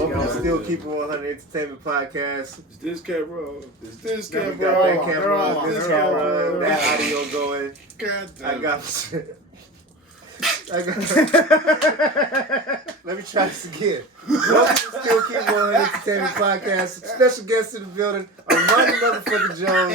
Welcome to Still Keepin 100 Entertainment Podcast. Is this camera? Is this camera? That camera, that audio going. God damn. I got. Let me try this again. Welcome to Still Keepin 100 Entertainment Podcast. Special guest in the building, Armani motherfucking Jones.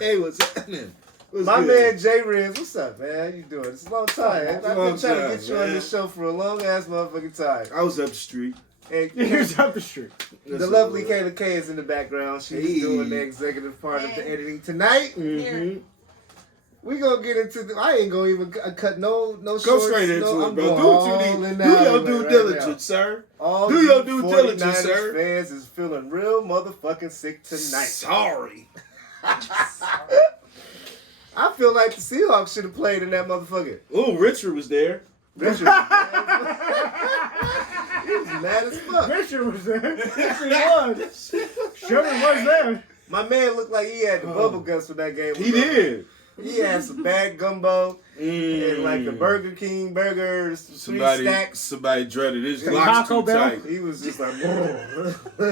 Hey, what's happening? My man JRibbz, what's up, man? How you doing? It's a long time. I've been trying to get you on this show for a long ass motherfucking time. I was up the street. And he was up the street. The lovely Kayla K is in the background. She's doing the executive part of the editing tonight. Mm-hmm. We gonna get into the. I ain't gonna even cut no shorts. Go straight into it, bro. Do what you need. Do your due diligence, sir. Do your due diligence, sir. Fans is feeling real motherfucking sick tonight. Sorry. I feel like the Seahawks should have played in that motherfucker. Oh, Richard was there. Richard was mad as fuck. Richard was there. Yes, he was. Sherman was there. My man looked like he had the bubble guts for that game. He did. He had some bad gumbo and like the Burger King burgers, stacks. Somebody dreaded his locks too tight. He was just like,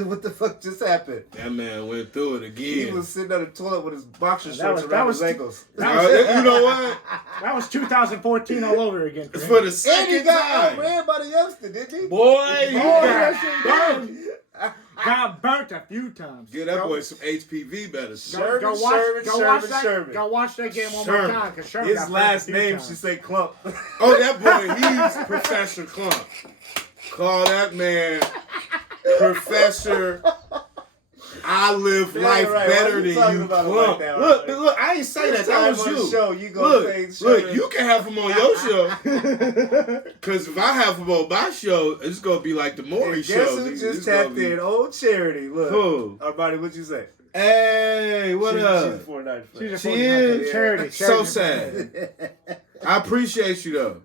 what the fuck just happened? That man went through it again. He was sitting on the toilet with his boxer shorts around his ankles. You know what? That was 2014 all over again. It's for the second and he got time. outran by the youngster, didn't he? Boy, he got burnt a few times. Give that boy some HPV medicine. Go watch that game one more time. Cause Sherman his last name should say Clump. Oh, that boy, he's Professor Clump. Call that man Professor. I live life better than you, Clump. Look, I ain't say that. That was you. Show, you look, you can have him on your show. Because if I have him on my show, it's going to be like the Maury show. Guess who just tapped in? Old Charity. Look. Who? Armani, what'd you say? Hey, what up? She's a 490. She is. Charity. So sad. I appreciate you, though.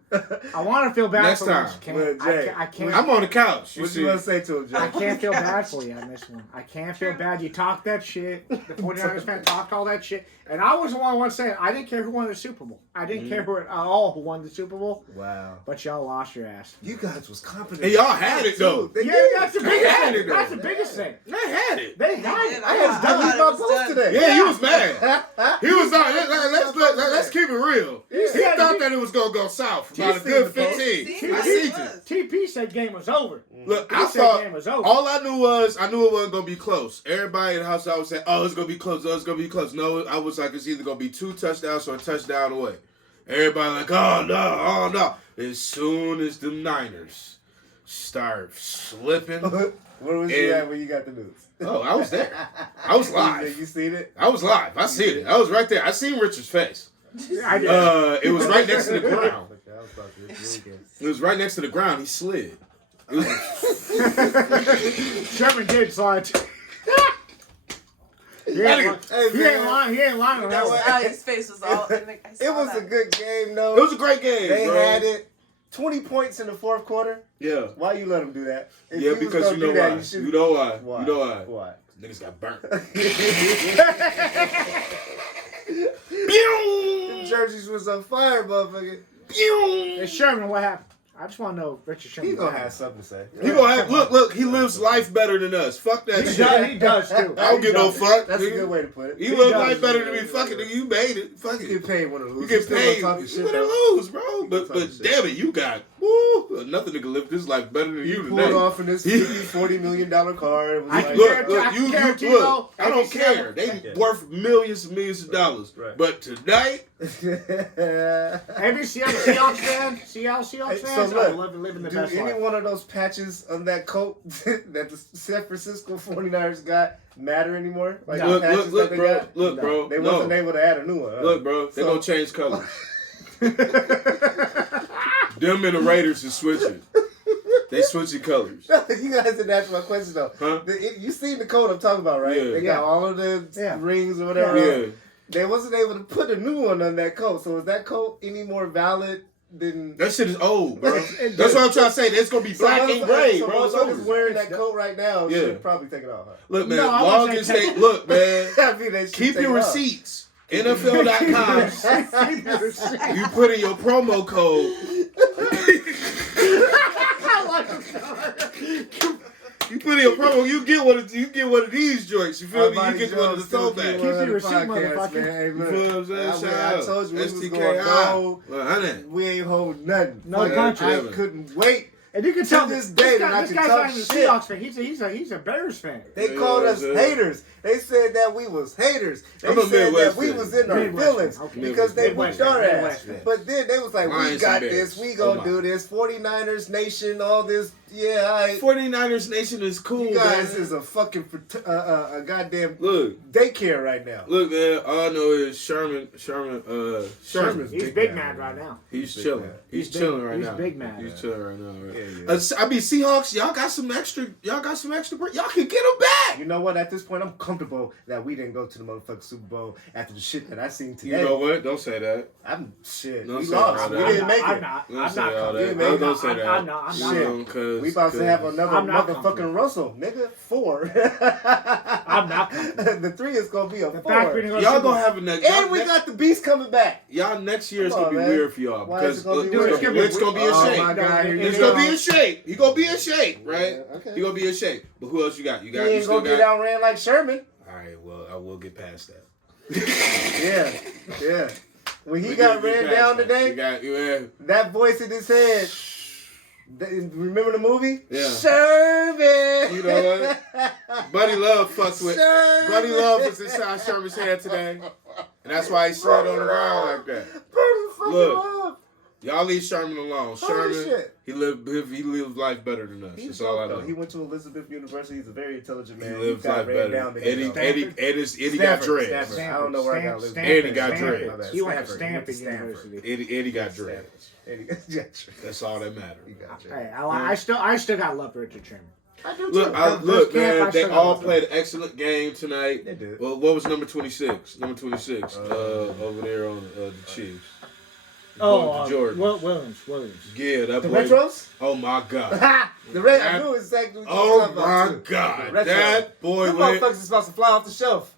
I want to feel bad next for time. you. I can't. I'm on the couch. What you want to say to him, Jay? I can't feel bad for you on this one. I can't feel bad. You talked that shit. The 49ers fan talked all that shit. And I was the one saying, I didn't care who won the Super Bowl. I didn't care at all who won the Super Bowl. Wow. But y'all lost your ass. You guys was confident. And y'all had it, though. That's the biggest thing. That's the biggest thing. They had it. They had it. I was done with my post today. Yeah, he was mad. He was like, let's keep it real. He thought that it was going to go south about a good 15. I see it. TP said game was over. Look, I thought all I knew it wasn't going to be close. Everybody in the house, I was saying, oh, it's going to be close. Oh, it's going to be close. No, I was like, it's either going to be 2 touchdowns or a touchdown away. Everybody like, oh, no. As soon as the Niners start slipping. Where was you at when you got the news? Oh, I was there. I was live. You seen it? I was live. I seen it. I was right there. I seen Richard's face. I did. It was right next to the ground. It was right next to the ground. He slid. It was Sherman did slide. He ain't lying on that one. His face was all. It was a good game, though. It was a great game. They bro. had it. 20 points in the fourth quarter. Yeah. Why you let them do that? If because you know why. You know why. Why? You know why. Why? Niggas got burnt. The jerseys was on fire, motherfucker. Hey, Sherman, what happened? I just want to know Richard Sherman. He's gonna have something to say. He gonna have look. He lives life better than us. Fuck that shit. He does too. I don't give no fuck. That's a good way to put it. He lives life better than me. Fuck it, nigga. You made it. Fuck it. You get paid when it lose. You get paid. You win or lose, bro. But damn it, you got nothing nigga live this life better than you today. Pulled off in this $40 million car. It was like, look. I don't care. They worth millions and millions of dollars. Right. But tonight. Have you seen Seahawks fan? Seahawks fans? So look, living the do best any life. one of those patches on that coat that the San Francisco 49ers got matter anymore? Like no. Look, bro. They wasn't able to add a new one. Look, bro. They're going to change colors. Them and the Raiders is switching. They switching colors. You guys didn't answer my question, though. Huh? You seen the coat I'm talking about, right? Yeah. They got all of the rings or whatever. Yeah. They wasn't able to put a new one on that coat. So is that coat any more valid than... That shit is old, bro. That's what I'm trying to say. It's going to be black and gray, bro. It's over. Wearing that coat right now should probably take it off. Huh? Look, man. Long as they... Look, man. I mean, they keep your receipts. NFL.com. You put in your promo code. You put in your promo, you get one of these joints. You feel me? You get one of the throwbacks. Keep your receipt, Hey, motherfucker. look, You feel what I'm saying? Shout I out. told you we was STKI. gonna go. Well, honey. We ain't holding nothing. No Fuck, country. I couldn't wait. And you can tell this day that I this can guy's talk not even a shit. Seahawks fan. He's a Bears fan. They Yeah, called us that's it. haters. They said that we was haters. They I'm a said that Midwest we fan. was in our Midwest feelings fan. Okay. because they Midwest whipped our fan. ass. Midwest fan. But then they was like, we Lions got and this. Bears. We gonna Oh, do this. 49ers Nation, all this. Yeah, all right. 49ers Nation is cool, You guys man. is a fucking a goddamn Look, daycare right now. man. All I know is Sherman. Sherman's He's big mad right now. He's Big chilling. man. He's chilling right he's now. big mad. He's chilling right now. Right? Yeah. I mean, Seahawks. Y'all got some extra. Y'all can get them back. You know what? At this point, I'm comfortable that we didn't go to the motherfucking Super Bowl after the shit that I seen today. You know what? Don't say that. I'm shit. Don't We say lost. all We that. didn't make I'm it. not. Don't I'm say not. all coming. that. man. Don't say that. I'm not. Shit. We about to have another I'm not motherfucking Russell, nigga. 4. I'm not coming. The 3 is gonna be a The 4. fact we didn't go to Y'all Super gonna Bowl- have a next. And we got the Beast coming back. Y'all next year is Come gonna on, be man. weird for y'all Why is because it gonna be weird? Litt's gonna be in Oh shape. my God, here you Litt's go. gonna be in shape. He gonna be in shape, right? Yeah, okay. He gonna be in shape. But who else you got? You He got. You ain't still gonna get got. outran like Sherman. All right. Well, I will get past that. Yeah. When he We got get ran past down that. today, You got. Yeah. that voice in his head. Remember the movie? Yeah. Sherman. You know what? Buddy Love fucks with. Sherman. Buddy Love was inside Sherman's head today, and that's why he slid on the ground like that. Buddy fucking Look. Love. Y'all leave Sherman alone. Holy Sherman, shit. he lived life better than us. He's That's all I dope, know. though. He went to Elizabeth University. He's a very intelligent man. He lives got life ran better. down today, though. Eddie got Stanford, dreads. Stanford. I don't know where I got Elizabeth. Eddie got Stanford. dreads. He went to Stanford. Stanford University. Eddie got dreads. Eddie got dreads. That's all that matters. He got dreads. Hey, I still got love for Richard Sherman. I do too. Look, camp, I man. They still got all love for played an excellent game tonight. They did. Well, what was number 26? Number 26 over there on the Chiefs. Jordan. Williams. Yeah, that The boy. Retros? Oh my God. The Red. I knew exactly what you Oh were talking my about. Too. God. The Retro. That boy Them went. motherfuckers is supposed to fly off the shelf.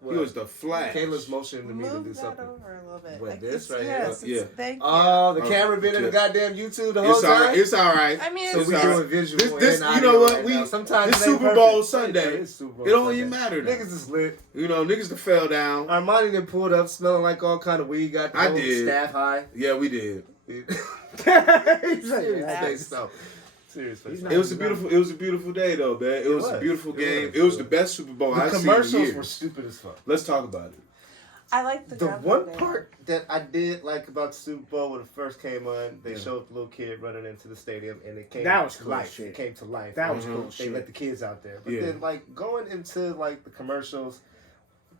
He was the Flash. Kayla's motioning to me to do Move that something. over a little bit. What, Like, this it's- right here? yes, Yeah. Thank you. Oh, the Oh, camera been in the okay. goddamn YouTube the whole It's all time? right. It's all right. I mean, So it's we all doing right. visual This and you audio know what? right We now. Sometimes this it ain't Super Bowl perfect. Sunday. It's Super Bowl It don't Sunday. even matter now. Niggas is lit. You know, niggas that fell down. Armani done pulled up smelling like all kind of weed. Got the I whole did. staff high. Yeah, we did. Serious Yeah. face though. Serious face. He's though. not- It was a beautiful day though, man. It was a was. beautiful It game. was. It was the best Super Bowl The I've seen in commercials years. were stupid as fuck. Let's talk about it. I like the The graphic one there. part that I did like about the Super Bowl when it first came on, they showed the little kid running into the stadium, and it came That was to cool life. shit. It came to life. That was Mhm. cool They shit. let the kids out there, but Yeah. then like going into like the commercials.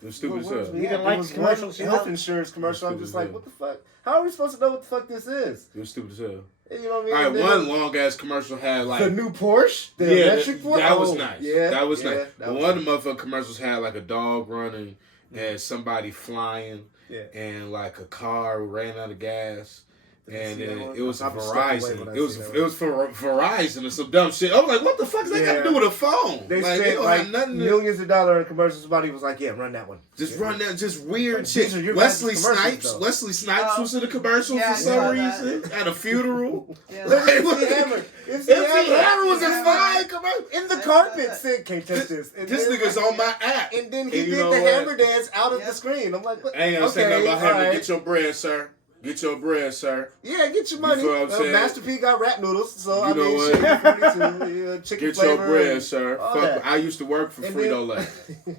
It was stupid as what was hell. we You at? didn't There like was the commercials? one health insurance commercial. I'm Stupid just as like, hell. what the fuck? How are we supposed to know what the fuck this is? It was stupid as hell. You know what I mean? All right, And then one long ass commercial had like the new Porsche, the yeah, electric Porsche. that was Oh, nice. Yeah, that was yeah, nice. that But was one of nice. the motherfucking commercials had like a dog running and somebody flying Yeah. and like a car ran out of gas. Did you And see that then one? it was I probably stepped away Verizon. when I It was seen that it was for Verizon or some dumb shit. I was like, what the fuck does that got Yeah. to do with a phone? They like, spent don't like have nothing to millions of dollars in commercials. Somebody was like, "Yeah, run that one." just Yeah. run that, just weird But shit. these are your Wesley guys' commercials, Snipes, though. Wesley Snipes was in the commercial Yeah, for I some saw that. reason at a funeral. Yeah. Look, Like, MC Hammer. MC MC Hammer was in Yeah. fine commercial. in the I carpet. saw that. Said, "Can't touch this." And This then, nigga's like, on my app. And then he And you did know the what? hammer dance out of Yeah. the screen. I'm like, what? I ain't gonna say nothing about all Hammer. right. Get your bread, sir. Get your bread, sir. Yeah, get your money. feel what I'm saying? Master P got rap noodles, so You I know mean, what? chicken 42, chicken Get flavor. your bread, sir. all Fuck, that. I used to work for And Frito Lay.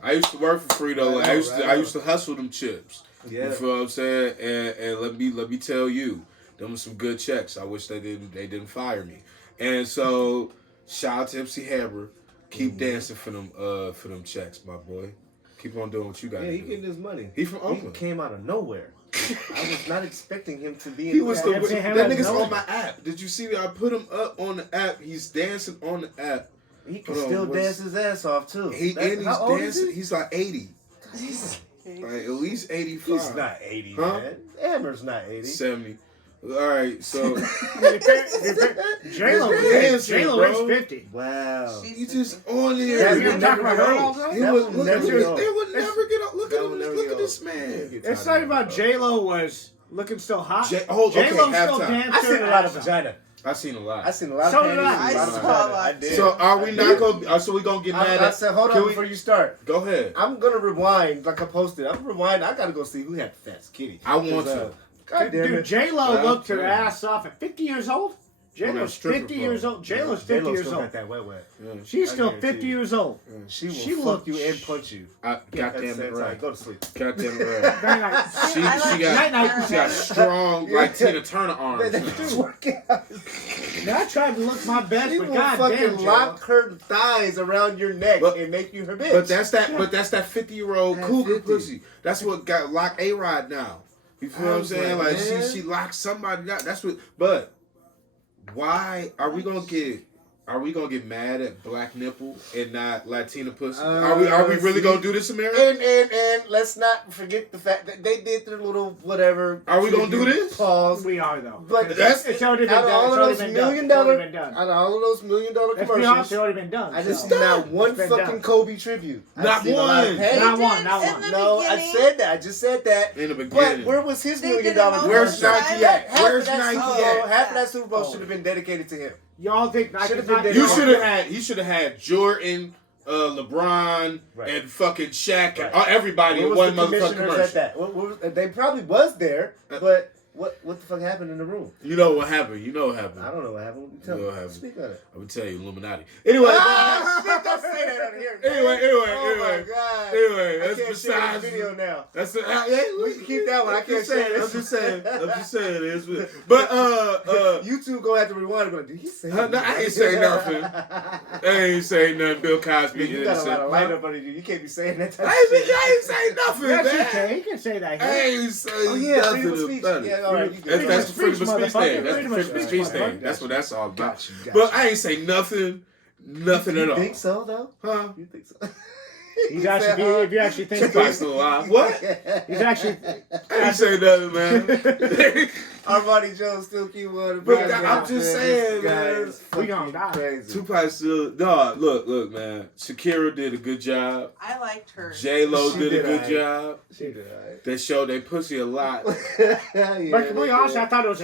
I used to work for Frito Lay. I used to hustle them chips. Yeah. You feel what I'm saying? And let me tell you, them were some good checks. I wish they didn't fire me. And so shout out to MC Hammer. Keep dancing for them checks, my boy. Keep on doing what you got Yeah, to he do. getting his money. He from He Oakland. came out of nowhere. I was not expecting him to be in He was the MC that Hammer nigga's knows. on my app. Did you see me? I put him up on the app. He's dancing on the app. He can Hold on, still what's- dance his ass off, too. And he's How old is dancing. he? He's like 80. Like at least 85. He's not 80, Huh? man. Hammer's not 80. 70. All right, so J-Lo dancing, bro. is 50. Wow. he just on That there. would You're talking never about her go. all the time? He That would would look never at this. go. They would never get up. Look That at would him. never Look go. at this man. It's not about J-Lo was looking so hot. Okay, J-Lo still halftime. danced I seen her a lot of ass off. vagina. I seen a lot. I seen a lot So of did panties. I. and a lot of saw a panties. lot. I did. So are we not gonna? So we gonna get mad I at? said, hold Can on we- before you start. Go ahead. I'm gonna rewind like I posted. I'm gonna rewind. I gotta go see who had the fattest kitty. I want to. God damn Dude, it. J-Lo Yeah. looked her ass off at 50 years old. J-Lo's stripper 50 pole. years old. J-Lo's 50 J-Lo years still old. got that wet. She's I still guarantee 50 you. years old. She will She fuck looked- you and punch you. Goddamn At the it, same time. right. Go to sleep. Goddamn it, right. Night, night. She I like got Night-night. she got strong like Tina Turner arms. Man, that's working out. I tried to look my best, She but will goddamn, fucking lock her thighs around your neck But- and make you her bitch. But that's that 50-year-old At cougar 50. pussy. That's what got locked A-Rod now. You feel what I'm saying? like, Like man. she locked somebody down. That's what. But why are we gonna get? Are we gonna get mad at black nipple and not Latina pussy? Are we really see. gonna do this, America? And let's not forget the fact that they did their little whatever. Are we gonna do this? Pause. We are, though. But That's- it's already been out of done. all It's of already those been $1 done. million It's already dollar, been done. out of all of those $1 million Let's be honest, commercials, it's already been done. I just so. see not one It's been fucking done. Kobe tribute. I've Not seen a lot of one. panties. Not They one, did not in one. the No, I beginning. said that. I just said that. In the But beginning. where was his They $1 did million it commercial? Where's Nike at? Half Where's of that Nike Super at? Bowl- Half of that Super Bowl Oh. should have been dedicated to him. Y'all think Nike's Should've not been You Yeah. should have had. You should have had Jordan, LeBron, Right. and fucking Shaq, and Right. everybody Where in was one the motherfucking commissioners commercial. at that? They probably was there, but what the fuck happened in the room? You know what happened. You know what happened. I don't know what happened. Tell You know me. what happened. Speak on it. I'm gonna tell you, Illuminati. Anyway, Ah, shit, don't say that on here. man. Anyway, Oh anyway. my god. Anyway, I that's can't share besides this video now. That's the, We can keep that one. I can't share I'm this. just saying. But YouTube gonna have to rewind it. But did he say? No, I ain't say nothing. I ain't say nothing. Bill Cosby. You got a lot of innocent. light up under you. You can't be saying that type I of ain't shit. say nothing, Yes, man. you can. You can say that I here. ain't say Oh yeah, nothing freedom of speech. about it. Yeah, all right. You good. That's the freedom of speech motherfucker. thing. That's the Freedom of freedom of speech, speech motherfucker. thing. That's what that's all about. Got you. But I ain't say nothing at You all. think so though? Huh? You think so? He's actually, if you actually think Tupac's still alive. What? he's actually, I ain't say nothing, man. Armani Jones still keep one. But I'm just saying, man. We gonna die. Crazy. Tupac still. No, look, man. Shakira did a good job. I liked her. J-Lo She did a did good alright. job. She did alright. They showed they pussy a lot. but to be honest, I thought it was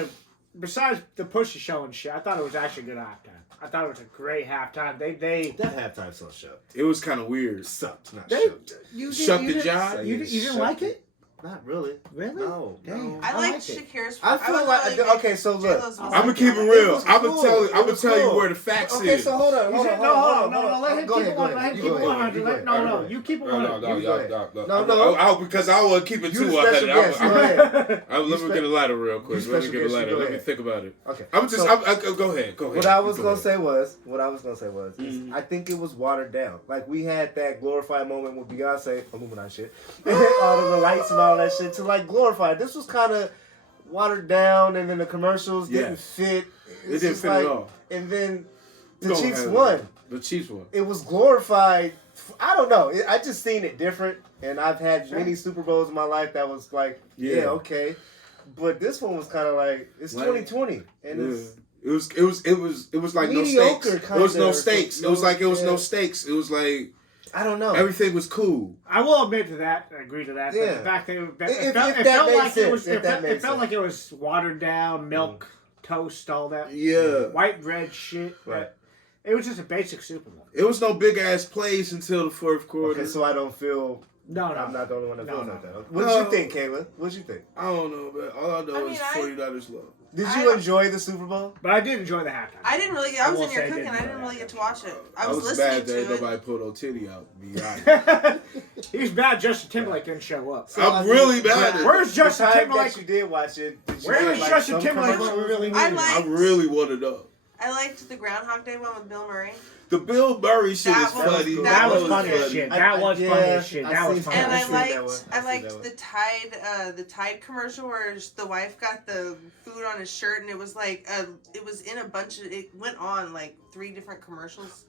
besides the pussy show and shit, I thought it was actually a good halftime. I thought it was a great halftime. They that halftime song show It was kind of weird. sucked. Not They, show. you Shut you the didn't- job? You didn't like it? Not really. Really? No. Dang. I I liked liked it. Shakira's. I feel was like really big- okay. So look, J-Lo's was I'm gonna like keep it that. real. was I'm cool. gonna tell you. It I'm gonna was tell you cool. where the facts Okay, is. so hold on. No, hold on. Let him Go keep ahead, it go one. ahead. Let him You keep go it ahead. 100. You go ahead. No, you keep it 100. go ahead. No. No. Because I will keep it You the 200. special guest. Go ahead. Let me get a lighter real quick. You Let me special get a guest, you lighter. go Let me ahead. think about it. Okay. I'm just. So- Go ahead. What I was gonna say was, is Mhm. I think it was watered down. Like we had that glorified moment with Beyonce, Illuminati shit, all of the lights and all that shit to like glorify it. This was kind of watered down, and then the commercials didn't fit. It It's didn't just fit like, at all. And then the Don't Chiefs have it. won. The Chiefs won. It was glorified. I don't know. I just seen it different, and I've had many Super Bowls in my life that was like, yeah okay, but this one was kind of like it's Like- 2020, and it's. It was like no Mediocre stakes. It was kinda, no or stakes. something. It was like it was Yeah. no stakes. It was like I don't know. everything was cool. I will admit to that. I agree to that. But Yeah. the fact that If it that felt makes like it was. sense, if that It makes felt sense. like it was watered down, milk, toast, all that. Yeah. White bread shit. Right. It was just a basic Super Bowl. It was no big ass plays until the fourth quarter. Okay, so I don't feel. No. I'm not the only one that feels No. like that. What did you think, Kayla? What did you think? I don't know, but all I know I is mean, $40 low. Did I you don't- enjoy the Super Bowl? But I did enjoy the halftime. I didn't really get. I was I in will here say I cooking. didn't I know didn't really that. get to watch it. I was was listening mad that to it. nobody pulled Otiti out. To be honest. He's bad. Justin Timberlake didn't show up. I'm really mad. Where's The Justin time Timberlake? that you did watch it, did you Where have, is like, Justin some Timberlake when we commercials? really need I him? like- I really wanted up. I liked the Groundhog Day one with Bill Murray. The Bill Murray shit That was was funny. cool. That was was funny as funny. shit. That was funny as shit. I That was seen funny. And I I seen that one. liked, I I seen liked that the Tide commercial where the wife got the food on his shirt, and it was like it was in a bunch of. It went on like 3 different commercials,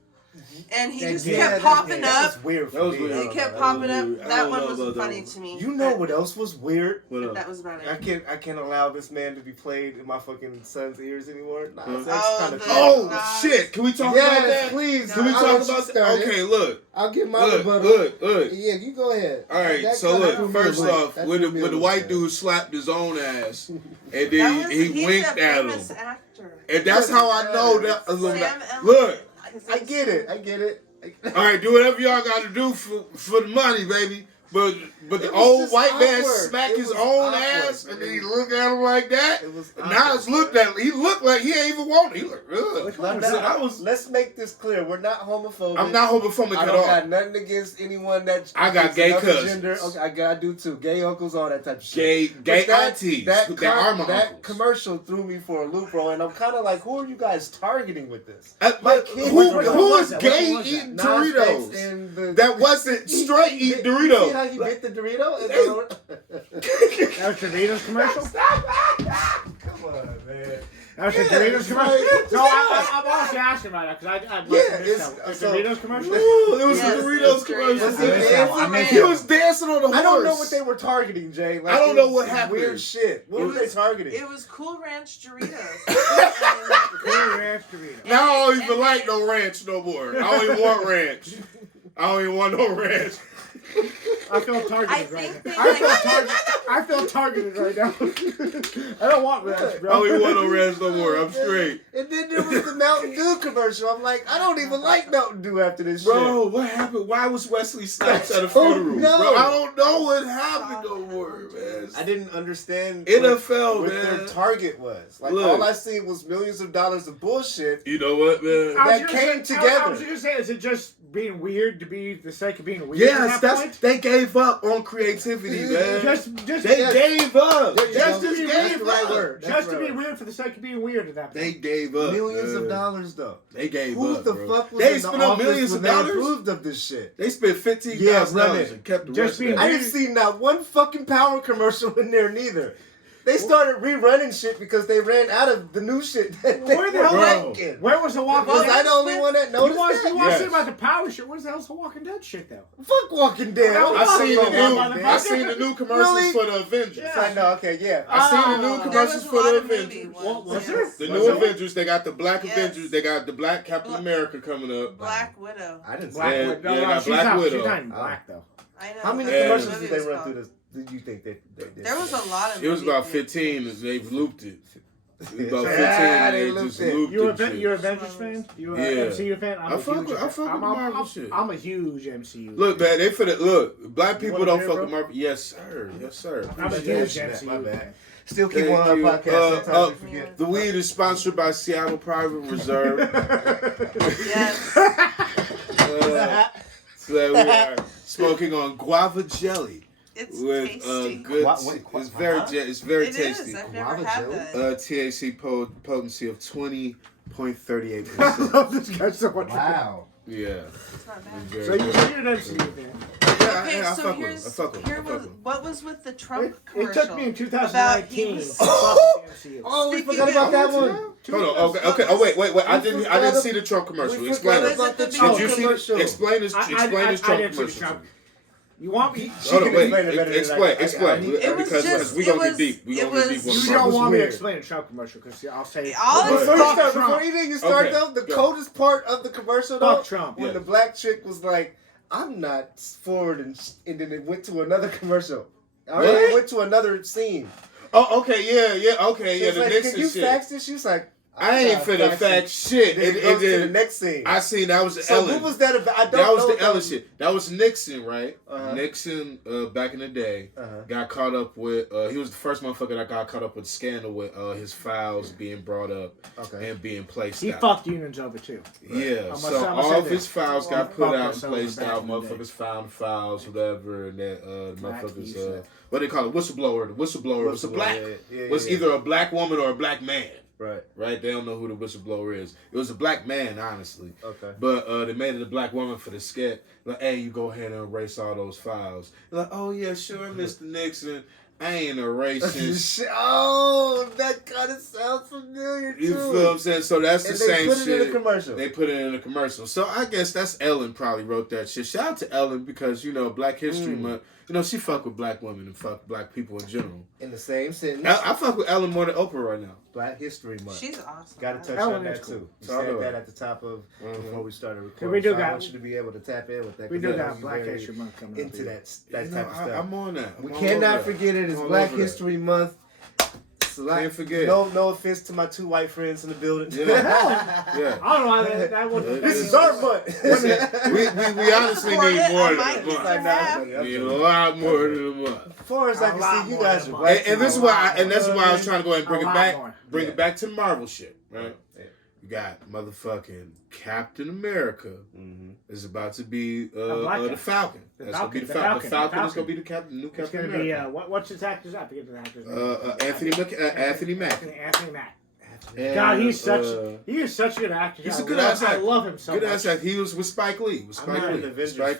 and he just kept popping That up. was weird for That was me. weird. He kept I popping don't know. up. I That don't one know wasn't about that funny one. to me. You know what else was weird? What up? That was about it. I can't allow this man to be played in my fucking son's ears anymore. Nah, that's Oh, kind of the- Oh Nah. shit! Can we talk about Yes, that? please. Can we No. talk I'll let about you start that? it. Okay, look. I'll get my Look, rebuttal. look. Yeah, you go ahead. All right, That so kinda look. threw me First away. off, That when threw me the away, white man. dude slapped his own ass, and That then was, he he's winked a at him. famous actor. actor. And that's how I know that. Sam Look. I get it. All right, do whatever y'all got to do for the money, baby. But the It was old just white man awkward. smacked It his was own awkward. ass, and then he looked at him like that. It was And now it's looked at him. He looked like he ain't even want it. He looked, ugh. Let's make this clear. We're not homophobic. I'm not homophobic I at don't all. got nothing against anyone that I got is gay another cousins. gender. Okay, I do too. Gay uncles, all that type of shit. Gay But aunties. That uncles. commercial threw me for a loop, bro. And I'm kind of like, who are you guys targeting with this? But kid- who Which is one gay was that? eating Nas X Doritos? and the- That wasn't straight You eating see Doritos. how he bit the Dorito? That was the Doritos commercial? Come on, man. That was the Yeah, Doritos it's commercial? like- No, I'm honestly asking about that because I it's- the Doritos commercial? Ooh, it was Yes, the it Doritos was commercial. Doritos. I missed that one. I missed He that was dancing on the horse. I don't know what they were targeting, Jay. Like, I don't it know was what some happened. Weird shit. What It were they was- targeting? It was Cool Ranch Doritos. Cool Ranch Doritos. Now I don't even like no ranch no more. I don't even want ranch. I don't even want no ranch. I feel targeted I right think now. they I feel targeted right now. I don't want ranch, I bro. don't even want no ranch no more. I'm straight. And then there was the Mountain Dew commercial. I'm like, I don't even like Mountain Dew after this shit. Bro, what happened? Why was Wesley Snipes at a Oh, funeral? no. Bro, I don't know what happened no more, man. I didn't understand NFL, what man. their target was. Like, Look. all I seen was millions of dollars of bullshit. You know what, man? I was that gonna came say- together. I was going to say, is it just being weird to be the sake of being weird? Yes, at that point? they gave up on creativity, man. Just They yes. gave up. There you Just go. just That's gave the right up. word. That's Just the to right be word. weird for the sake of being weird at that point. They gave up. Millions of man. dollars, though. They gave Who up. the bro. fuck was They in spent the up office millions when of they dollars. approved of this shit? They spent $15,000 Yeah, run it. and kept the Just rest being of I it. didn't see not one fucking power commercial in there neither. They started rerunning shit because they ran out of the new shit that they Where the were hell Bro. making. Where was the Walking Was Dead? I the only one that You noticed want that? to Yes. say about the power shit? Where's the hell's the Walking Dead shit though? Fuck Walking Dead. Well, I seen the Fuck new. that, I seen the new commercials Really? for the Avengers. Yeah. I know, okay, yeah. I seen the new There There commercials was a for lot the of movie Avengers. ones. What was yes. there? The Was new there? Avengers. They got the Black Yes. Avengers. They got the Black Captain America coming up. Black Widow. I didn't see Black that. Yeah, Widow. yeah, No, got she's Black not, Widow. She's not even black though. I know. How many Yeah. commercials Movie did they was run called. through this? Did you think they did? There was a lot of. It was movie about theaters. 15 as they've looped it. It was about 15 Yeah, and they they looped just it. looped You it. you Avengers fan? You a Yeah. MCU fan? I fuck with Marvel shit. I'm a huge MCU. Look, man, they finna look. Black people wanna don't hear, fuck bro? with Marvel. Yes, sir. Yes, sir. I'm a Appreciate huge that. MCU My bad. fan. Still keep Thank on our you. podcast. Sometimes we forget. The weed is sponsored by Seattle Private Reserve. Yes. So we are smoking on guava jelly It's with tasty. good. Wait, It's very it's very It tasty. is. I've never Guava had jelly? that. THC potency of 20.38%. I love this guy so much. Wow. Yeah. It's not bad. Very So you're good. an MCU fan. Okay, I so fuck with here's him. I fuck with him. here I fuck was with him. what was with the Trump It commercial. took me in about 2019 he to was- fuck with the MCU. Oh, we Speaking forgot about of- that one. Hold on. Okay. Oh, wait. I didn't see the Trump commercial. We Explain forgot it. about the Did Trump Did you see commercial. it? Explain this. I Explain this Trump didn't see the commercial. Trump. You want me? She Hold can on, wait. explain it better than Explain. I- Explain. It was Because just- we it gonna was- get deep. We it gonna get was- deep on You the don't Trump. want me to weird. explain the Trump commercial because I'll say. All Before this you Fuck start, Trump. before you even start Okay, though, the go. coldest part of the commercial though, Fuck Trump. when Yeah. the black chick was like, "I'm not forward," and then it went to another commercial. Or What? it went to another scene. Oh, okay. Yeah. Okay. Yeah. It's The like, Nixon can you shit. fax this? She was like, I ain't finna fact shit. Then it goes to the next scene. I seen that was So Ellen. who was that about? I don't That was know the Ellen shit. That was Nixon, right? Uh-huh. Nixon, back in the day, Uh-huh. got caught up with. He was the first motherfucker that got caught up with scandal with his files being brought up Okay. and being placed He out. fucked unions over too. Yeah, I'ma so say all of this. his files got Fuck put out us and over placed back out. in the day. Motherfuckers found files, whatever, and that Black motherfuckers. East What they call it? Whistleblower. The whistleblower was a black. Yeah, Was either a black woman or a black man. Right. Right? They don't know who the whistleblower is. It was a black man, honestly. Okay. But they made it a black woman for the skit. Like, hey, you go ahead and erase all those files. Like, oh yeah, sure, Mr. Nixon. I ain't erasing. Oh, that kind of sounds familiar too. You feel what I'm saying? So that's And the they same put it shit. in a commercial. They put it in a commercial. So I guess that's Ellen probably wrote that shit. Shout out to Ellen because, Black History Month. She fuck with black women and fuck black people in general. In the same sentence. I fuck with Ellen more than Oprah right now. Black History Month. She's awesome. Got to touch Ellen on that is cool. too. You So said do that I. at the top of before we started we recording. do So I got- want you to be able to tap in with that. We 'cause do that got was Black very History Month coming up. into here. that type of stuff. I'm on that. We I'm all cannot over that. forget it is I'm all Black over that. History Month. It's a lot. Can't forget. No offense to my 2 white friends in the building. Yeah. I don't know why that was. This is our month. we honestly need more than a month. Need a lot more than a month. As far as I can see, you guys are black. And this is why, that's why I was trying to go ahead and bring it back. Bring it back to the Marvel shit, right? You got motherfucking Captain America is about to be the Falcon. That's gonna be the Falcon. The Falcon is gonna be the new Captain America. It's gonna be what's his actor's name? I forget the actor's name. Anthony Mackie. Anthony Mackie. God, he is such a good actor. He's a good ass actor. I love him so much. Good ass actor. He was with Spike Lee. Spike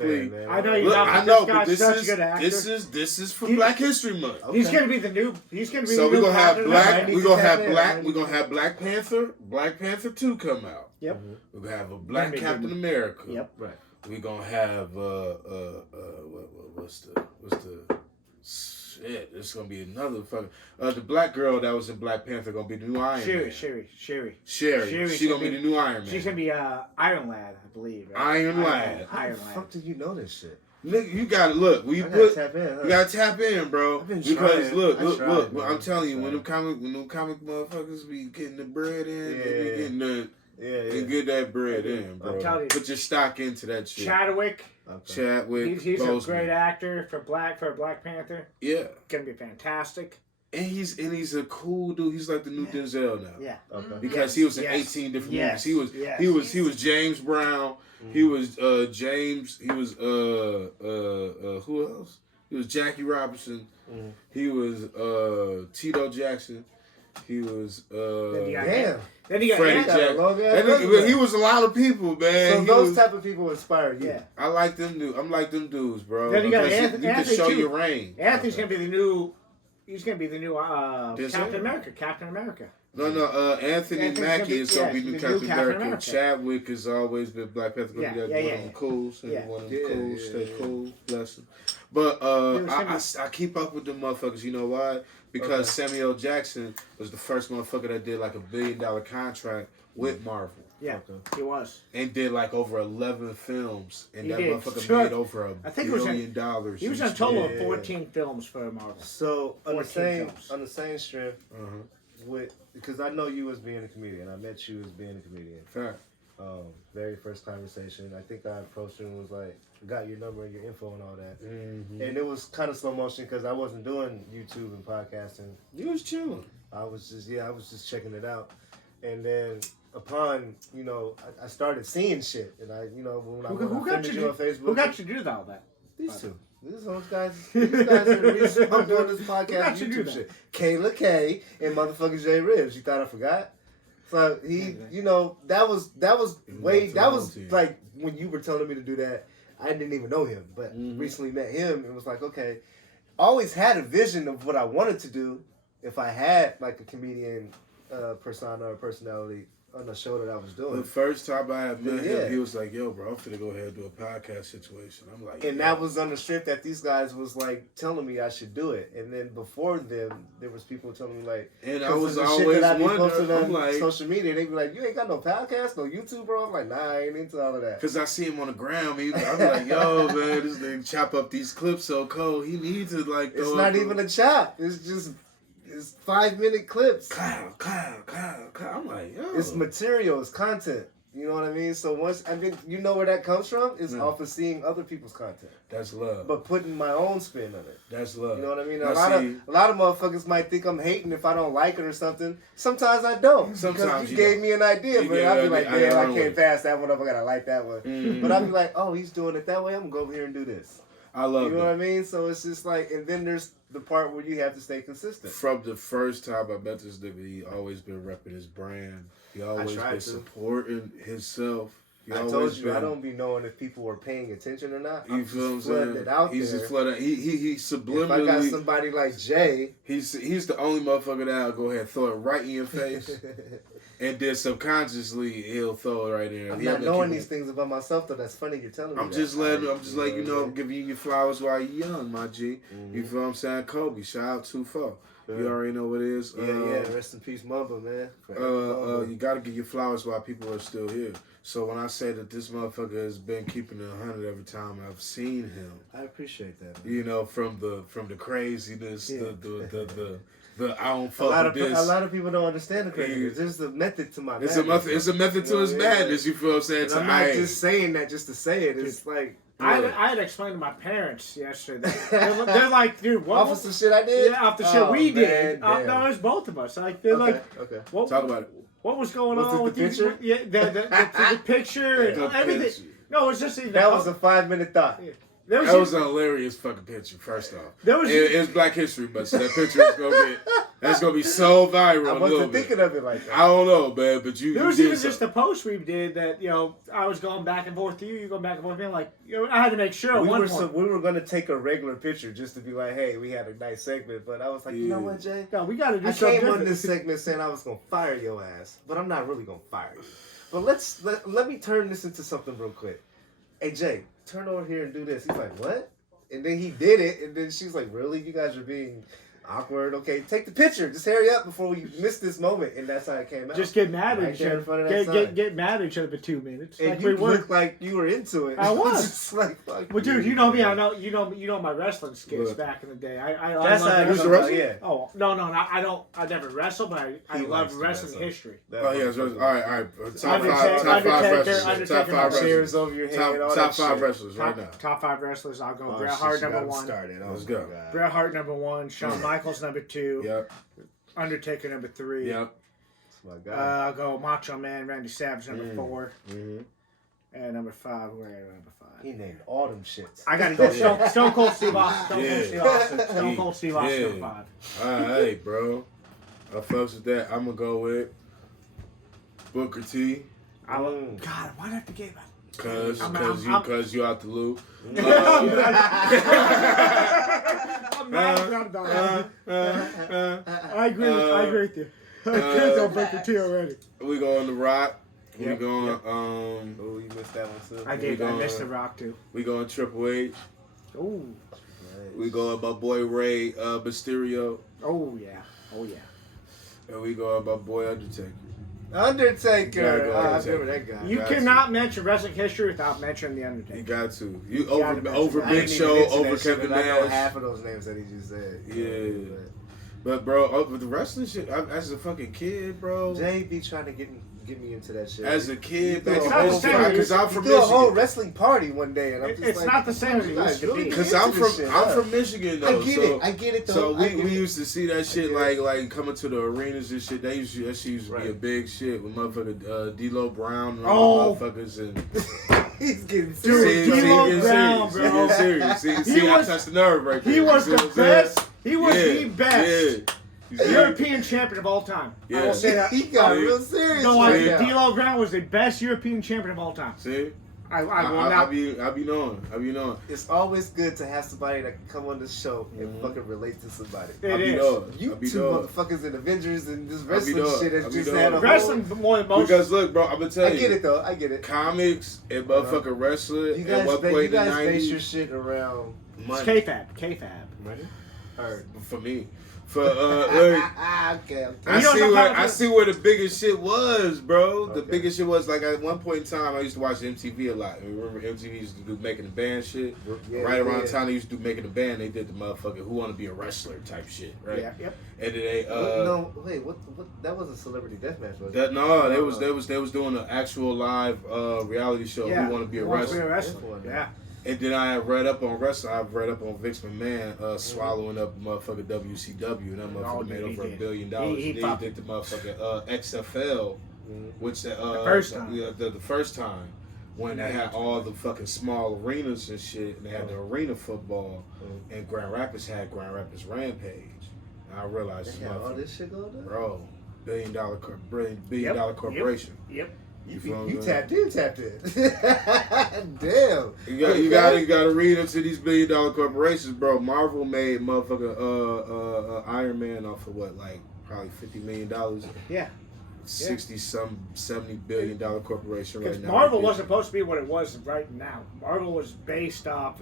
Lee. I know you're not. I know, but this such a good actor. This is for Black History Month. Okay. He's gonna be the new. He's gonna be. So we're gonna have Black. We're gonna have Black Panther. Black Panther 2 come out. Yep. We're gonna have a Black Captain America. Yep. Right. We're gonna have what's the shit? It's gonna be another fucking the black girl that was in Black Panther gonna be the new Iron Man. Sherry. She gonna be the new Iron Man. She's gonna be Iron Lad, I believe. Right? Iron Lad. How the fuck do you know this shit? Nigga, you gotta look. You gotta tap in, bro. Because look. I'm telling you, when them comic motherfuckers be getting the bread in, they be getting the get that bread in, bro. I'm telling you, put your stock into that shit. Chadwick. He's Boseman. a great actor for Black Panther. Yeah, gonna be fantastic. And he's a cool dude. He's like the new Denzel now. Yeah, because he was in 18 different movies. He was James Brown. He was James. He was who else? He was Jackie Robinson. He was Tito Jackson. He was Then you got Freddie Jackson. He was a lot of people, man. So those type of people inspire you. Yeah. I like them dudes. I'm like them dudes, bro. Then you got Anthony. You can show your range. Anthony's gonna be the new. He's gonna be the new Captain America. Captain America. No. Anthony Mackie is gonna be new Captain America. Chadwick has always been Black Panther. Gonna be one of them cool. One of them cool. Stay cool. Bless him. But I keep up with them motherfuckers. You know why? Because Samuel Jackson was the first motherfucker that did like $1 billion contract with Marvel. Yeah, he was. And did like over 11 films, and that motherfucker made over $1 billion. He was in a total of 14 films for Marvel. So on the same strip, because I know you as being a comedian. I met you as being a comedian. Fair. Very first conversation. I think I approached him and was like, got your number and your info and all that. And it was kind of slow motion because I wasn't doing YouTube and podcasting. You was chilling. I was just checking it out. And then upon, I started seeing shit. And when I found you on Facebook. Who got you to do all that? These two. Those guys are the reason I'm doing this podcast YouTube shit. Kayla K and motherfucking JRibbz. You thought I forgot? So that was like when you were telling me to do that, I didn't even know him, but recently met him and was like, okay, always had a vision of what I wanted to do if I had like a comedian persona or personality on the show that I was doing. The first time I had met him, he was like, yo, bro, I'm finna go ahead and do a podcast situation. I'm like, and that was on the strip that these guys was like telling me I should do it. And then before them, there was people telling me like, and I was always wondering, I'm like, social media, they be like, you ain't got no podcast, no YouTube, bro. I'm like, nah, I ain't into all of that. Cause I see him on the ground, I'm like, yo, man, this nigga chop up these clips so cold. He needs to like. It's not even a chop. It's just. It's 5-minute clips. Kyle. I'm like, yo. It's material. It's content. You know what I mean? So you know where that comes from? It's off of seeing other people's content. That's love. But putting my own spin on it. That's love. You know what I mean? A lot of motherfuckers might think I'm hating if I don't like it or something. Sometimes I don't. Sometimes you gave me an idea, but I'll be like, damn, I can't pass that one up. I gotta like that one. But I'll be like, oh, he's doing it that way. I'm gonna go over here and do this. I love it. You know what I mean? So it's just like, and then there's the part where you have to stay consistent. From the first time I met this nigga, he always been repping his brand. He always been supporting himself. I told you, I don't be knowing if people were paying attention or not. You feel what I'm saying? He's just flooded. He subliminally. If I got somebody like Jay, he's the only motherfucker that'll go ahead and throw it right in your face. And then subconsciously he'll throw it right there. I'm not knowing these things about myself though. That's funny you're telling me. I'm just letting I'm giving you your flowers while you're young, my G. You feel what I'm saying? Kobe, shout out 2-4. You already know what it is. Yeah, rest in peace, Mamba, man. You gotta give your flowers while people are still here. So when I say that this motherfucker has been keeping it 100 every time I've seen him, I appreciate that. Man. you know, from the craziness, Yeah. the I don't fuck with this. A lot of people don't understand the craziness. There's a method to my madness. It's a method to his madness. You feel what I'm saying? And I'm not just saying that just to say it. It's like. I had explained to my parents yesterday. They're like, dude, what off of some shit I did? Yeah, off the shit we did. Man, No, it was both of us. Like, they're okay. What, Talk about it. What was going Was on it with the picture? Yeah, the picture and everything. Picture. No, it's just even. That was a 5-minute thought. Yeah. That was a hilarious fucking picture. First off, it's Black History Month, so that picture is gonna be so viral. I wasn't thinking of it like that. I don't know, man, but you. There was you even just a post we did that I was going back and forth to you going back and forth to me. Like I had to make sure. We were gonna take a regular picture just to be like, hey, we had a nice segment, but I was like, you know what, Jay? No, we gotta do I something came on different. this segment saying I was gonna fire your ass, but I'm not really gonna fire you. But let me turn this into something real quick. Hey Jay, turn over here and do this. He's like, what? And then he did it, and then she's like, really? You guys are being awkward. Okay, take the picture. Just hurry up before we miss this moment. And that's how it came out. Just get mad at each in other. front of that Get mad at each other for 2 minutes. And like you we were. looked like you were into it. I was. Just like, fuck But dude, you know me. I know you know my wrestling skills What? back in the day. That's I how love it was wrestling. wrestling. Yeah. Oh no, I don't. I never wrestled, but I He love likes to wrestling wrestle. history. Oh yeah, all right. Top Undertaker, five wrestlers. Undertaker, Top five Chairs wrestlers. over your head. all Top that 5 shit. wrestlers right now. Top 5 wrestlers. I'll go. Oh, Bret shit, Hart you got number him 1. started. Oh, Let's my go. God. Bret Hart number 1. Shawn Michaels number 2. Yep. Undertaker number 3. Yep. Oh, my God. I'll go Macho Man Randy Savage number 4. Mm-hmm. And number 5. Where are number 5? He named all them shits. I gotta go Stone Cold Steve Austin. Yeah. Stone Cold Steve Austin number 5. All right, bro. I fucks with that. I'm gonna go with Booker T. God, why'd I have to get that? Cause you out the loop. I'm mad about that. I agree with you. I can't go Booker T already. We going The Rock. Yep, We going Oh, you missed that one too. I did. I missed The Rock too. We going Triple H. Ooh. We going my boy Ray Mysterio. Oh yeah. Oh yeah. And we going my boy Undertaker. Undertaker. Go I Undertaker. remember that guy. You Got cannot mention wrestling history without mentioning the You Undertaker. got to. You gotta mention over that. I Big didn't even Show, mention over that shit, Kevin but I know Nash. half of those names that he just said. Yeah. But bro, with the wrestling shit, as a fucking kid, bro. Jay be trying to get me into that shit. As a kid, threw back a in whole this time, because I'm he from threw a whole Michigan. wrestling party one day, and I'm just It's like, not the same as it you guys used to really be. get Because into I'm this shit, huh? from Michigan though. I get it though. So I get we it. used to see that shit like coming to the arenas and shit. That shit used to be Right. a big shit with motherfucker D'Lo Brown and Oh. all the motherfuckers and He's getting Dude, serious. D'Lo getting Brown, serious. bro. Getting serious. See, I was- touched the nerve right there. He was You see the what I'm saying? best. He was the best. Yeah. You see? European champion of all time. I Yeah. will say that. He got See? real serious. No, right Yeah. now. D'Lo Brown was the best European champion of all time. See? I will I not. be knowing. It's always good to have somebody that can come on the show and Mhm. fucking relate to somebody. It I be is. knowing. I You be two knowing. motherfuckers in Avengers and this I be wrestling knowing. shit I has be just knowing. had a Wrestling more than most. Because look, bro, I'm gonna tell I you. get it though. I get it. Comics and motherfucking wrestling You at guys, one point you in the guys base your 90s. shit around It's money. K-Fab. Money? Heard. For me. For look, Okay. I You know see what where I'm I see where the biggest shit was, bro. The Okay. biggest shit was like at one point in time I used to watch MTV a lot. And remember MTV used to do Making the Band shit. Yeah, Right around the yeah. time they used to do Making the Band, they did the motherfucker Who Want to Be a Wrestler type shit, right? Yeah. Yep. And then they no, wait. What? That wasn't Celebrity Deathmatch, was it? that no, they was doing an actual live reality show. Yeah. Who Want to Be a Who Wants to Be Wrestler? a Wrestler. Yeah. Yeah. And then I have read up on wrestling. I've read up on Vince McMahon swallowing up motherfucking WCW, and that motherfucker Oh, made dude, he over $1 did. billion. He Then popped he did the motherfucking XFL, which the first time. the first time when they had all the fucking small arenas and shit, and they had the arena football, and Grand Rapids had Grand Rapids Rampage. And I realized this They had all motherfucker, this shit going on. bro, billion dollar Yep. corporation. Yep. You feel what You I'm tapped in. Damn. You gotta read into these $1 billion corporations, bro. Marvel made motherfucking Iron Man off of what, like probably $50 million. Yeah. 70 billion dollar corporation right Because now. Marvel wasn't supposed to be what it was right now. Marvel was based off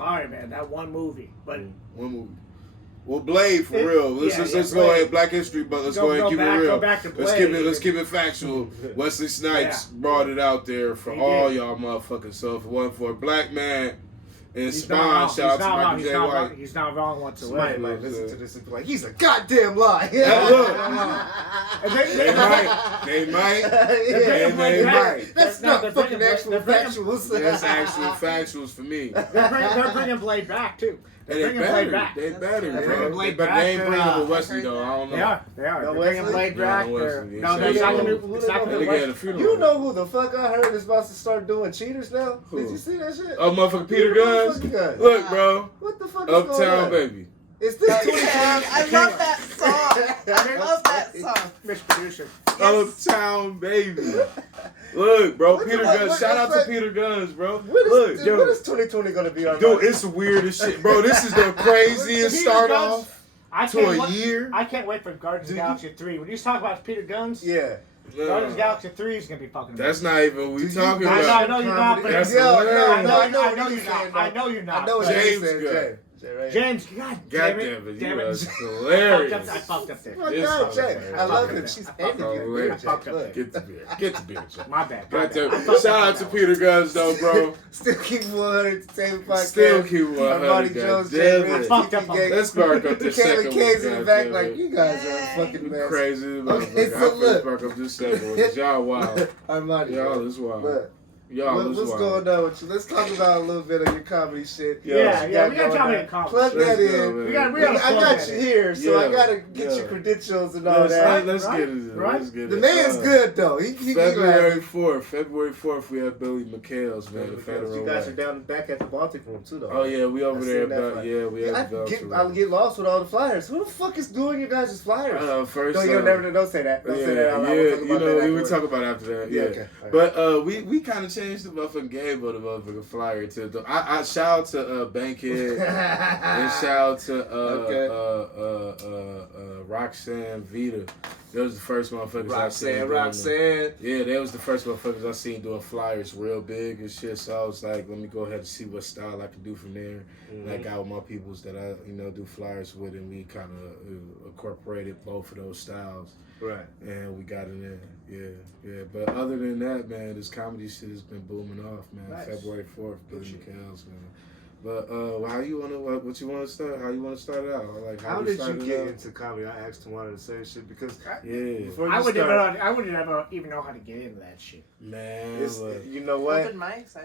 Iron Man, that one movie. But one movie. Well, Blade for real. Let's go ahead, Black History, but let's go ahead and keep it real. Go back to Blade. Let's keep it factual. Wesley Snipes brought it out there for all y'all motherfuckers. So if it wasn't for a black man in Spawn, shout out to Michael J. White. He's not wrong whatsoever. Somebody might listen to this and be like, he's a goddamn lie. They might. That's not fucking actual factuals. That's actual factuals for me. They're bringing Blade back too. They better, bro. But they ain't bringing him with Wesley though. I don't know. They are. They're bringing Blade back. It's not gonna be. You know who the fuck I heard is about to start doing cheaters now? Did you see that shit? Oh, motherfucker, Peter Guns. Look, bro. What the fuck is going on? Uptown Baby. Is this 20 I love that song. I love that song. Mr. Producer. Uptown Baby. Look, bro, Peter Guns. Shout out to Peter Guns, bro. What is 2020 gonna be on? Dude, it's the weirdest shit, bro. This is the craziest start off to a year. I can't wait for Guardians of the Galaxy 3. When you talk about Peter Guns, yeah. Guardians of the Galaxy 3 is gonna be fucking amazing. That's not even what we talking about. I know you're not, but that's I know you're not. I know what James good. James, God damn it. You was hilarious. I fucked up there. I love it. She's ending it. Get the beer. Get the beer, Jack. My bad. Shout out to Peter Guns, though, bro. Still keep 100 same podcast. Still keep 100. JRibbz, Let's spark up this second K's in the back like, you guys are fucking mess. Crazy. Okay, so look. Spark up this second one. Y'all wild. Armani. Y'all is wild. What's going on with you? Let's talk about a little bit of your comedy shit. Yeah, we got comedy and comedy. Plug that in. I got you here, so I gotta get your credentials and all that. Let's get it. The man's good though. He February 4th, we have Billy McHale's, man. You guys are down back at the Baltic Room too, though. Oh yeah, we over there. We have I'll get lost with all the flyers. Who the fuck is doing your guys' flyers? First, don't say that. Don't say that out loud. We will talk about it after that. Yeah, okay. But we kind of changed the motherfucking game of the motherfucking flyer to. I shout out to Bankhead and shout out to Roxanne Vita. They was the first motherfuckers I seen. Roxanne. Yeah, they was the first motherfuckers I seen doing flyers real big and shit. So I was like, let me go ahead and see what style I can do from there. And I got with my peoples that I do flyers with, and we kind of incorporated both of those styles. Right. And we got it in. Yeah. But other than that, man, this comedy shit has been booming off, man. Nice. February 4th, Billy McHale's, man. But how you wanna what you wanna start? How you wanna start it out? Like how did you get into comedy? I asked him one of the same shit because I would never even know how to get into that shit. Man, you know what? Open mics,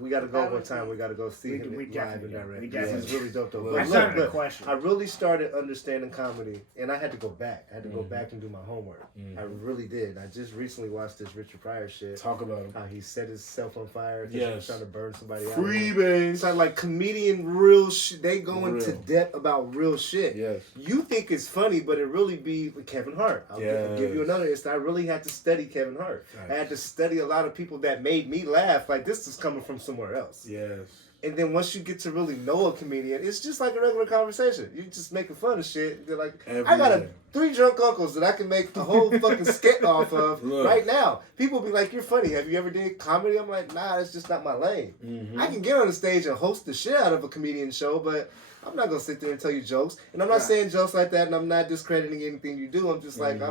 we gotta go one time. We gotta go see him live and direct. He's really dope though. That's not a question. I really started understanding comedy, and I had to go back. I had to go back and do my homework. I really did. I just recently watched this Richard Pryor shit. Talk about him. How he set himself on fire because he was trying to burn somebody out. Freebase. It's like comedian real shit. They go into depth about real shit. Yes. You think it's funny, but it really be Kevin Hart. I'll give you another instance. I really had to study Kevin Hart. Nice. I had to study a lot of people that made me laugh. Like this is coming from somewhere else. Yes. And then once you get to really know a comedian, it's just like a regular conversation. You just making fun of shit. They're like, I got 3 drunk uncles that I can make a whole fucking skit off of right now. People be like, you're funny. Have you ever did comedy? I'm like, nah, that's just not my lane. I can get on the stage and host the shit out of a comedian show, but I'm not going to sit there and tell you jokes. And I'm not saying jokes like that, and I'm not discrediting anything you do. I'm just like,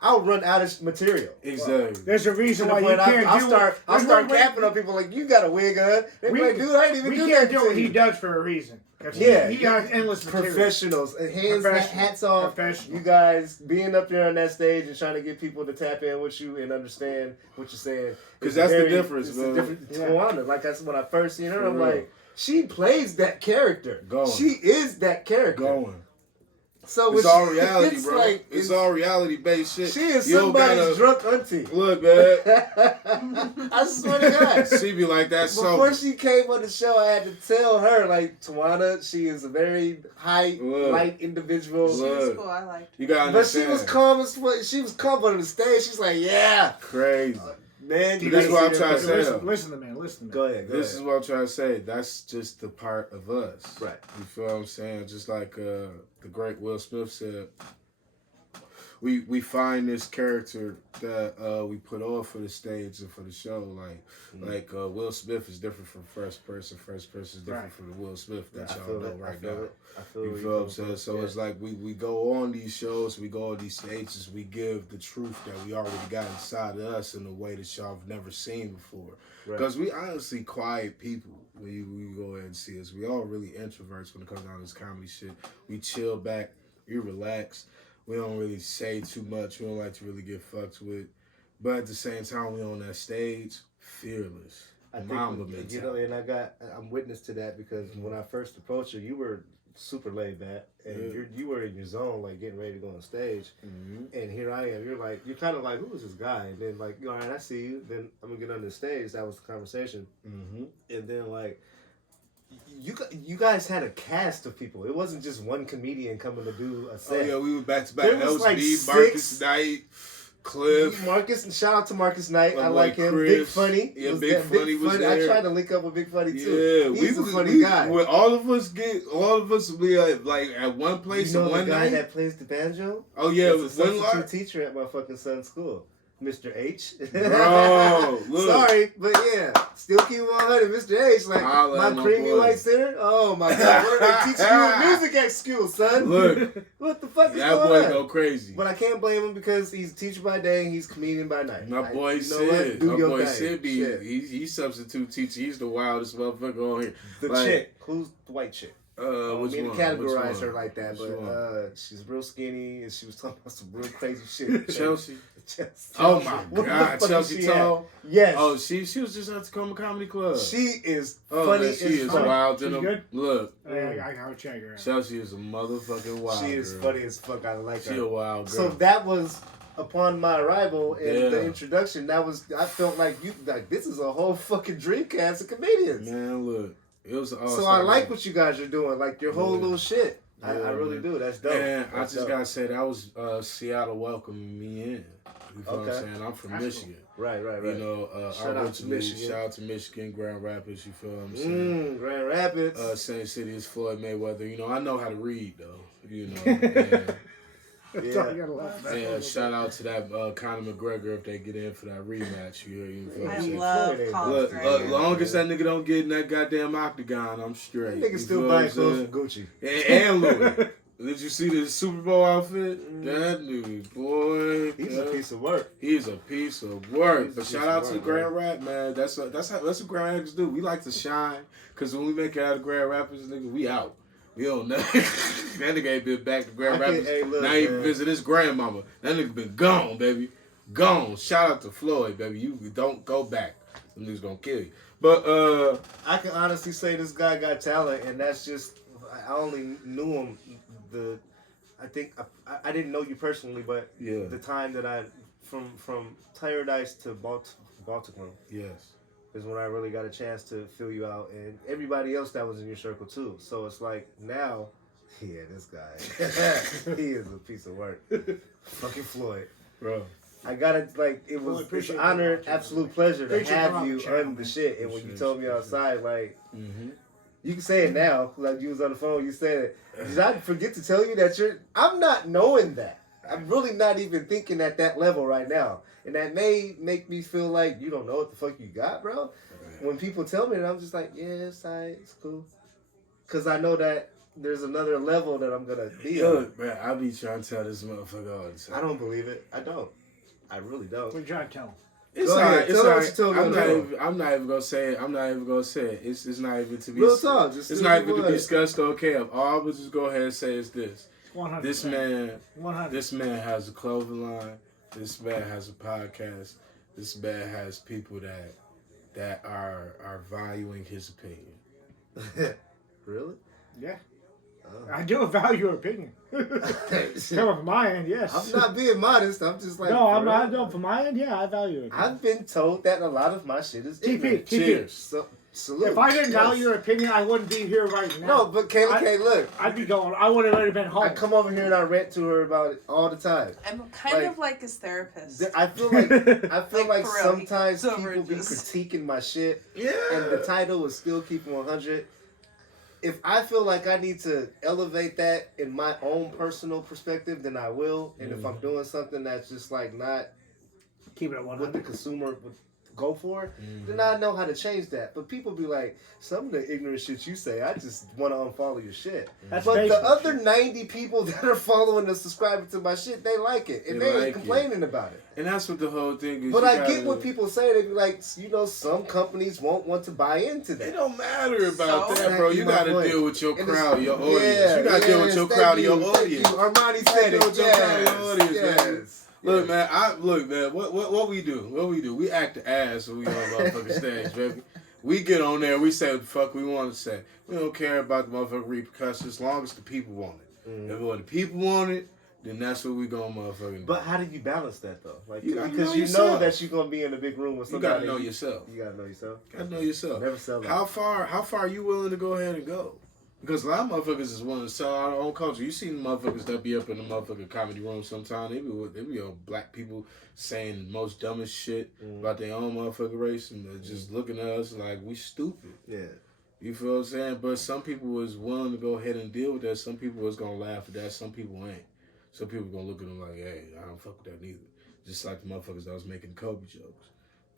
I'll run out of material. Exactly. There's a reason why you can't I'll start capping on people like, you got a wig on. They be like, dude, I ain't even do that. We can't do what he does for a reason. Yeah. He has endless material. Professionals. Hats off. You guys being up there on that stage and trying to get people to tap in with you and understand what you're saying. Because that's the difference, man. Tawana, like that's when I first seen her, I'm like, she plays that character. Going. She is that character. Going. So it's all reality, bro. Like, it's all reality based shit. She is somebody's drunk auntie. Look, man. I swear to God. She be like that. Before she came on the show, I had to tell her, like, Tawana, she is a very light individual. She was cool. I liked her. You gotta understand. But she was calm as fuck. She was calm on the stage. She's like, yeah. Crazy. Man, this is what I'm trying to say. Listen to me. Go ahead. This is what I'm trying to say. That's just the part of us. Right. You feel what I'm saying? Just like the great Will Smith said, we find this character that we put on for the stage and for the show. Like Will Smith is different from First Person. First Person is different from the Will Smith that y'all know right now. You feel what I'm saying? So it's like we go on these shows, we go on these stages, we give the truth that we already got inside of us in a way that y'all have never seen before. Because we honestly quiet people when you go ahead and see us. We all really introverts when it comes down to this comedy shit. We chill back, we relax. We don't really say too much. We don't like to really get fucked with. But at the same time, we on that stage, fearless. Mamba mentality. You know, and I'm witness to that because when I first approached you, you were super laid back, and you were in your zone, like getting ready to go on stage. And here I am. You're kind of like, who is this guy? And then like, all right, I see you. Then I'm gonna get on the stage. That was the conversation. And then like, you guys had a cast of people. It wasn't just one comedian coming to do a set. Oh yeah, we were back to back. That was like me, Marcus Knight, Cliff. Marcus, and shout out to Marcus Knight. I like him. Chris. Big Funny. Yeah, Big Funny was there. I tried to link up with Big Funny too. Yeah, he's a funny guy. When all of us be like at one place, you know one the guy night that plays the banjo? Oh yeah, was a substitute teacher at my fucking son's school. Mr. H. Bro, look. Sorry, but yeah. Still keep 100. Mr. H, like my creamy white center. Oh my God. What are they teaching you in music at school, son? Look. What the fuck is that going boy on? Go crazy. But I can't blame him because he's a teacher by day and he's comedian by night. My boy Sid. My boy Sid he's substitute teacher. He's the wildest motherfucker on here. The chick. Who's the white chick? I don't mean to categorize her like that, but she's real skinny and she was talking about some real crazy shit. Chelsea. Oh my God, Chelsea Tall. Yes. Oh, she was just at the Tacoma Comedy Club. She is funny as she is wild. Look. I gotta check her out. Chelsea is a motherfucking wild She is funny as fuck. I like her. She a wild girl. So that was upon my arrival and the introduction. I felt like this is a whole fucking dream cast of comedians. Man, look. It was awesome. So I like what you guys are doing, like your whole little shit. I really do. That's dope. And I just gotta say that was Seattle welcoming me in. You know what I'm saying? I'm from Michigan. Right. You know, shout out to Michigan. Shout out to Michigan, Grand Rapids. You feel what I'm saying? Grand Rapids. Same city as Floyd Mayweather. You know, I know how to read though. You know. Yeah, shout out to that Conor McGregor if they get in for that rematch. You feel what I'm saying? love Conor McGregor. Long as that nigga don't get in that goddamn octagon, I'm straight. That nigga still buying clothes from Gucci. And Louis. Did you see the Super Bowl outfit? That nigga, boy. He's a piece of work. He's a piece of work. But shout out to the Grand Rap, man. That's what Grand Rapids do. We like to shine. Because when we make it out of Grand Rapids, nigga, we out. We don't know. That nigga ain't been back to Grand Rapids. Now he visit his grandmama. That nigga been gone, baby. Gone. Shout out to Floyd, baby. You don't go back. Them niggas gonna kill you. But I can honestly say this guy got talent, and that's just I only knew him I think I didn't know you personally, but the time that I from Tired Ice to Baltimore. Yes. Is when I really got a chance to fill you out, and everybody else that was in your circle too. So it's like now, this guy, he is a piece of work. Fucking Floyd, bro. I gotta it was an honor, absolute pleasure to have you on the shit. And when you told me outside, you can say it now, like you was on the phone, you said it. Did I forget to tell you that I'm not knowing that. I'm really not even thinking at that level right now. And that may make me feel like you don't know what the fuck you got, bro. When people tell me that, I'm just like, it's alright, it's cool. Because I know that there's another level that I'm going to be on. Look, man, I be trying to tell this motherfucker all the time. I don't believe it. I don't. I really don't. What you trying to tell him? It's alright. It's alright. I'm not even gonna say it. It's not even to be. Real talk. It's not even to be discussed. Okay, all I would just go ahead and say is this: 100%. This man has a clothing line. This man has a podcast. This man has people that are valuing his opinion. Really? Yeah. I do value your opinion. Coming from my end, yes. I'm not being modest. I'm just like... No, I'm not. No, from my end, yeah, I value it. I've been told that a lot of my shit is ignorant. Cheers. So, salute. If I didn't value your opinion, I wouldn't be here right now. No, but Kayla, look. I'd be going... I would have already been home. I come over here and I rant to her about it all the time. I'm kind of like his therapist. I feel like sometimes people be critiquing my shit. Yeah. And the title is still Keepin 100. if I feel like I need to elevate that in my own personal perspective, then I will. And if I'm doing something that's just like not keep it at 100. what the consumer would go for, then I know how to change that. But people be like, some of the ignorant shit you say, I just want to unfollow your shit. That's but the Facebook other shit. 90 people that are following and subscribing to my shit, they like it. And they ain't like complaining about it. And that's what the whole thing is. But I get what people say. They be like, you know, some companies won't want to buy into that. It don't matter about So that, bro. You got to deal with your crowd, your audience. You got to deal with your crowd and your audience. Armani said it. Deal with your crowd and your audience, man. Yes. Look, man. What we do? What we do? We act the ass when we on motherfucking stage, baby. We get on there. We say what the fuck we want to say. We don't care about the motherfucking repercussions as long as the people want it. If what the people want it, then that's what we gonna motherfucking do. But how do you balance that though? Like, because you know that you're gonna be in a big room with you somebody. gotta know yourself. You gotta know yourself. Gotta know yourself. Never sell How out. far are you willing to go ahead and go? Because a lot of motherfuckers is willing to sell our own culture. You seen the motherfuckers that be up in the motherfucking comedy room sometimes. They be black people saying the most dumbest shit about their own motherfucking race and they're just looking at us like we stupid. Yeah. You feel what I'm saying? But some people was willing to go ahead and deal with that. Some people was gonna laugh at that. Some people ain't. Some people gonna look at them like, hey, I don't fuck with that neither. Just like the motherfuckers that was making Kobe jokes.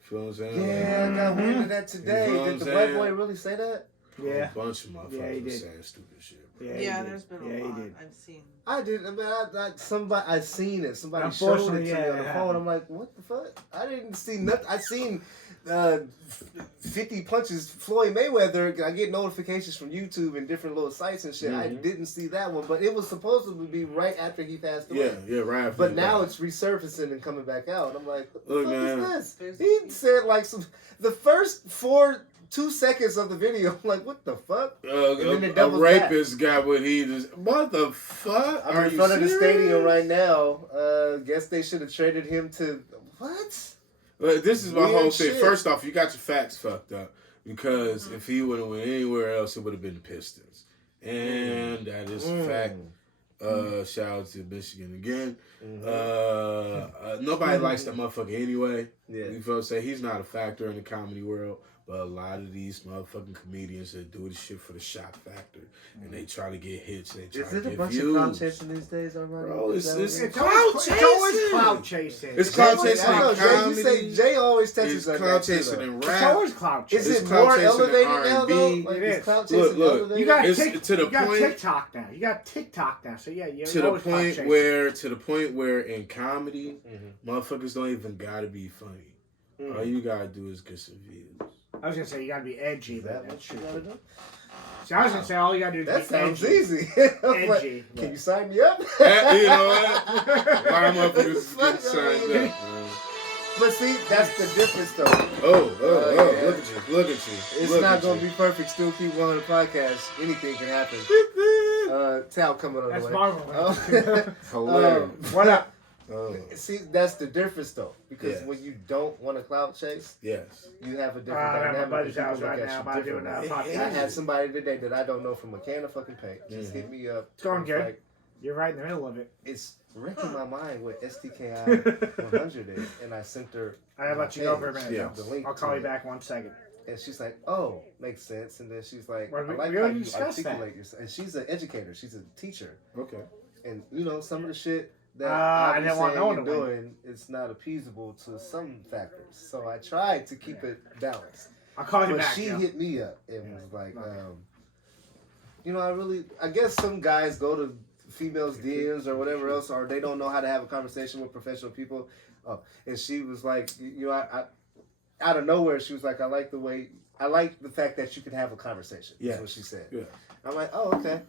You feel what I'm saying? Yeah, I got wind of that today. You know what Did I'm the saying? black boy really say that? Yeah. A bunch of motherfuckers he did. saying stupid shit. Bro. Yeah, there's been a lot I've seen. I did. I mean, I seen it. Somebody showed it to me on the phone. I'm like, what the fuck? I didn't see nothing. I seen 50 punches Floyd Mayweather. I get notifications from YouTube and different little sites and shit. I didn't see that one, but it was supposed to be right after he passed away. Yeah, right after. But now it's resurfacing and coming back out. I'm like, what the fuck man. is this? He said like the first 2 seconds of the video. I'm like, what the fuck? A rapist got what he just. What the fuck? I'm in front of the stadium right now. Guess they should have traded him to what? Well, this is my Weird whole thing. shit. First off, you got your facts fucked up because if he would have went anywhere else, it would have been the Pistons, and that is a fact. Shout out to Michigan again. Nobody likes that motherfucker anyway. Yeah. You feel what I'm saying? He's not a factor in the comedy world. But a lot of these motherfucking comedians that do this shit for the shock factor, and they try to get hits, they try to get views. Is it a bunch of clout chasing these days, Armani? Bro, it's always clout chasing. It's clout chasing in comedy. You say Jay always touches It's on clout that, chasing too, in It's rap. always clout chasing. Is It's it clout more chasing in elevated now, R&B. though? Like, It is is. clout chasing Look, elevated? You got It's to the you got point- TikTok now. You got TikTok now. So yeah, you're To the always clout point chasing. where in comedy, motherfuckers don't even gotta be funny. All you gotta do is get some views. I was gonna say you gotta be edgy, Is that but what that's you true. gotta do? See, I was gonna say all you gotta do is That be sounds edgy. easy. I'm like, Edgy. can you sign me up? You know what? A lot of motherfuckers is getting signed up, man. But see, that's the difference, though. Oh, yeah. look at you. It's not gonna be perfect. Still keep on the podcast. Anything can happen. Tal coming on That's the way. Marvel. Hilarious. What up? See, that's the difference, though, because Yes. when you don't want to clout chase, Yes. you have a different I'm at my dynamic. buddy's and house people right look now. at About you doing a differently. podcast. I had somebody today that I don't know from a can of fucking paint just hit me up. It's going and good. like, You're right in the middle of it. it's wrecking my mind what STKI100 is, and I sent her. I'll let you go for a page, minute. Yeah. the link I'll to call you it. back 1 second. And she's like, "Oh, makes sense." And then she's like, Well, "I we like how already you discussed that. articulate yourself." And she's an educator. She's a teacher. Okay. And you know, some of the shit that I I'm didn't want saying no and one to win. doing, it's not appeasable to some factors. So I tried to keep it balanced. I'll call you But back. she yo. hit me up and Yeah. was like, Okay. you know, I guess some guys go to females' DMs or whatever else, or they don't know how to have a conversation with professional people. And she was like, you know, I out of nowhere, she was like, I like the fact that you can have a conversation. Yeah. That's what she said. Yeah. I'm like, oh, okay.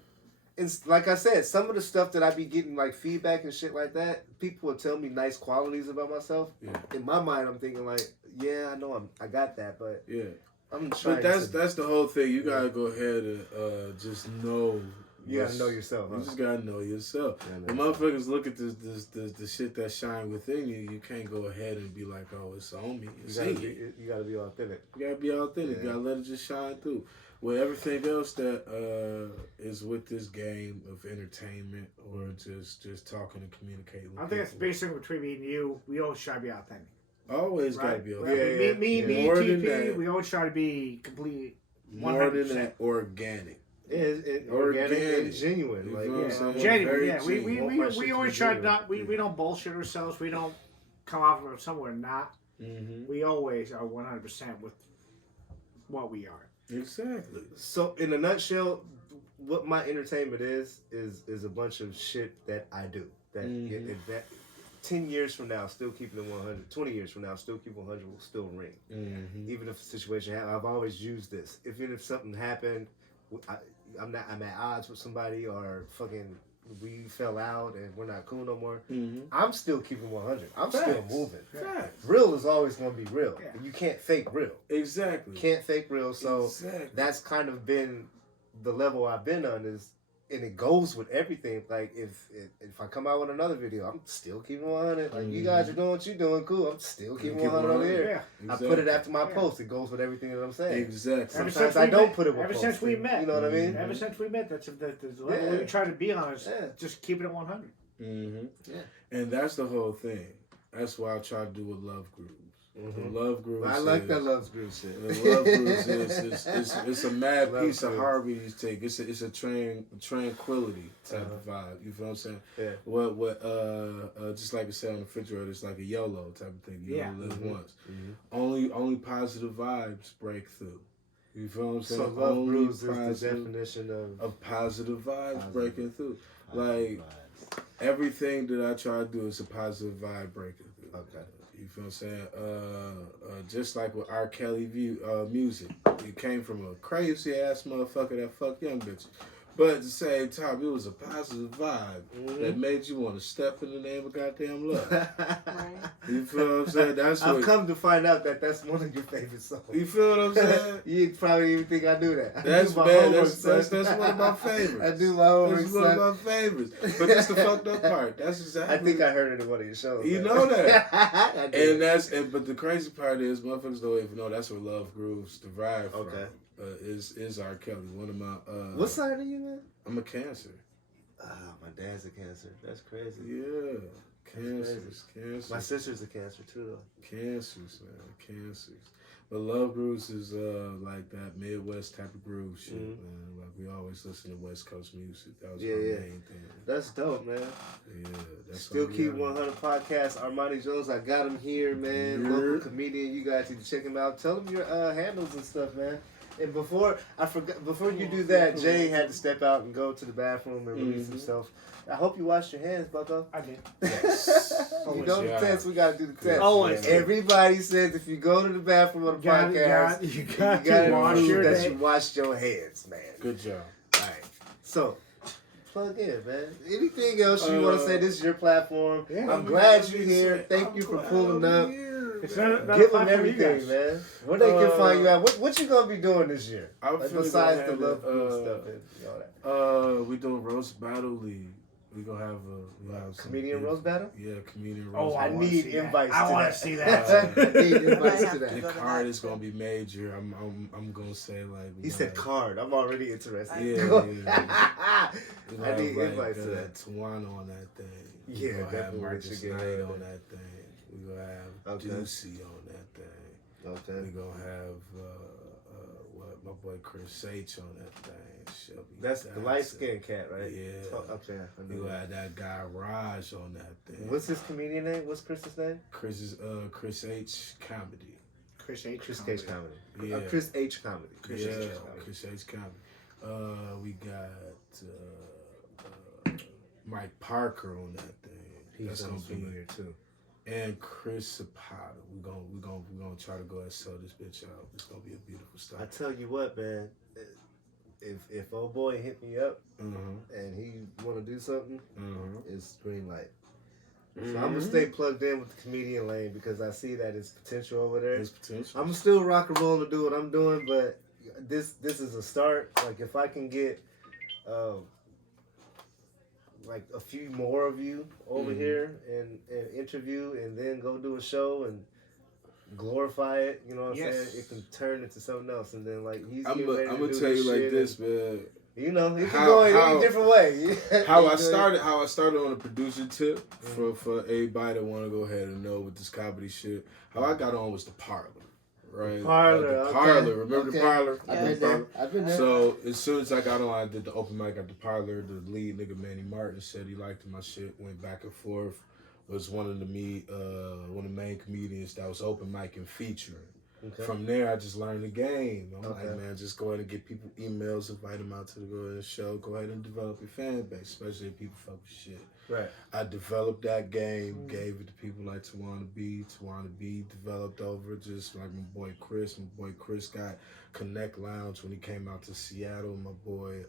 It's like I said, some of the stuff that I be getting like feedback and shit like that, people will tell me nice qualities about myself. Yeah. In my mind, I'm thinking like, yeah, I know I got that, but Yeah. I'm trying. But that's the whole thing. You gotta go ahead and just know. You gotta know yourself. You Huh? just gotta know yourself. Yeah, When motherfuckers look at the shit that shine within you, you can't go ahead and be like, oh, it's on me. You gotta be authentic. You gotta be authentic. Yeah. You gotta let it just shine through. With everything else that is with this game of entertainment or just talking and communicating with I think it's people. basically between me and you. We always try to be authentic. Always gotta Right? be I authentic. mean, me, More than TP, that. we always try to be complete. More than 100%. that, organic. Organic and genuine. Like, genuine. Yeah, genuine. we always try to not. We don't bullshit ourselves. We don't come off of somewhere not. We always are 100% with what we are. Exactly. So, in a nutshell, what my entertainment is a bunch of shit that I do. That 10 years from now, still keeping it 100. 20 years from now, still keeping 100 will still ring. Even if a situation happens, I've always used this. Even if something happened, I'm at odds with somebody, or fucking we fell out and we're not cool no more. I'm still keeping 100. I'm still moving. Real is always going to be real. Yeah. You can't fake real. Exactly. Can't fake real. So that's kind of been the level I've been on, and it goes with everything. Like if I come out with another video, I'm still keeping 100. Like you guys are doing what you're doing, cool. I'm still keeping 100 over here. Yeah. Exactly. I put it after my post. It goes with everything that I'm saying. Exactly. Sometimes I don't put it with ever since we met. You know what I mean? Ever since we met, that's the level we try to be on is just keep it at 100. Yeah. And that's the whole thing. That's why I try to do with Love Grooves. The Love Grooves. I like that Love Grooves shit. The Love Grooves it's a mad piece of harmony you take. It's a tranquility type of vibe. You feel what I'm saying? Yeah. What just like I said on the refrigerator, it's like a YOLO type of thing. You only live once. Only positive vibes break through. You feel what I'm saying? So Love Grooves is the definition of positive vibes breaking through. Like everything that I try to do is a positive vibe breaking through. Okay. You feel what I'm saying? Just like with R. Kelly music, it came from a crazy ass motherfucker that fucked young bitches. But at the same time, it was a positive vibe that made you want to step in the name of goddamn love. You feel what I'm saying? I've come to find out that that's one of your favorite songs. You feel what I'm saying? You probably even think I knew that. That's bad. That's one of my favorites. I do my homework. That's one of my favorites. But that's the fucked up part. That's exactly. I think I heard it in one of your shows. You know that. But the crazy part is, motherfuckers don't even know that's where Love Grooves derived from. Okay. Is R. Kelly, one of my what sign are you, man? I'm a Cancer. My dad's a Cancer. That's crazy. Yeah. Cancers. My sister's a Cancer too though. Cancers, man. Cancers. But Love Grooves is like that Midwest type of groove shit, man. Like we always listen to West Coast music. That was my main thing. That's dope, man. Yeah. That's Still Keep 100 Podcast. Armani Jones, I got him here, man. Local comedian. You guys need to check him out. Tell him your handles and stuff, man. And before you do that, Jay had to step out and go to the bathroom and release himself. I hope you washed your hands, Bucko. I did. Yes. You know the test. We got to do the test. Always. Everybody says if you go to the bathroom on the podcast, you got to wash your hands. That you washed your hands, man. Good job. All right. So, plug in, man. Anything else you want to say? This is your platform. Yeah, I'm glad you're here. Thank you for pulling up. It's not give them everything, man. Where they can find you at? What you gonna be doing this year? Besides the Love stuff and all that. We doing roast battle league. We gonna have comedian roast battle. Yeah, comedian roast. I need invites. I want to see that. I need invites to that. The card is gonna be major. I'm gonna say like. He said card. I'm already interested. Yeah. I need invites to that. Tawana on that thing. Yeah, definitely. Marcus Knight on that thing. We're going to have Juicy on that thing. Okay. We're going to have my boy Chris H on that thing. Shelby That's the light-skinned cat, right? Yeah. Okay. We're going to have that guy Raj on that thing. What's his comedian name? What's Chris's name? Chris H. Comedy. Chris H. Comedy. Yeah. Chris H. Comedy. Chris H. Comedy. We got Mike Parker on that thing. He's going to be here too. And Chris Zapata. We're gonna try to go and sell this bitch out. It's gonna be a beautiful start. I tell you what, man. If old boy hit me up and he want to do something, it's green light. So I'm gonna stay plugged in with the comedian lane because I see that it's potential over there. There's potential. I'm still rock and roll to do what I'm doing, but this is a start. Like if I can get like a few more of you over here and interview and then go do a show and glorify it, you know what I'm saying? It can turn into something else, and then like he's I'm gonna tell you like this, man. You know, it can go in a different way. how I started on a producer tip for everybody that want to go ahead and know with this comedy shit. How I got on was the Parlor, right? Parlor, The Parlor. okay. Remember the Okay. Parlor? I've been there. So as soon as I got on, I did the open mic at the Parlor. The lead nigga Manny Martin said he liked my shit. Went back and forth. Was one of the main comedians that was open mic and featuring. Okay. From there, I just learned the game. I'm Okay. like, man, just go ahead and get people emails, invite them out to the show. Go ahead and develop your fan base, especially if people fuck with shit. Right. I developed that game, gave it to people like Tawana B. Tawana B developed over just like my boy Chris. My boy Chris got Connect Lounge when he came out to Seattle. My boy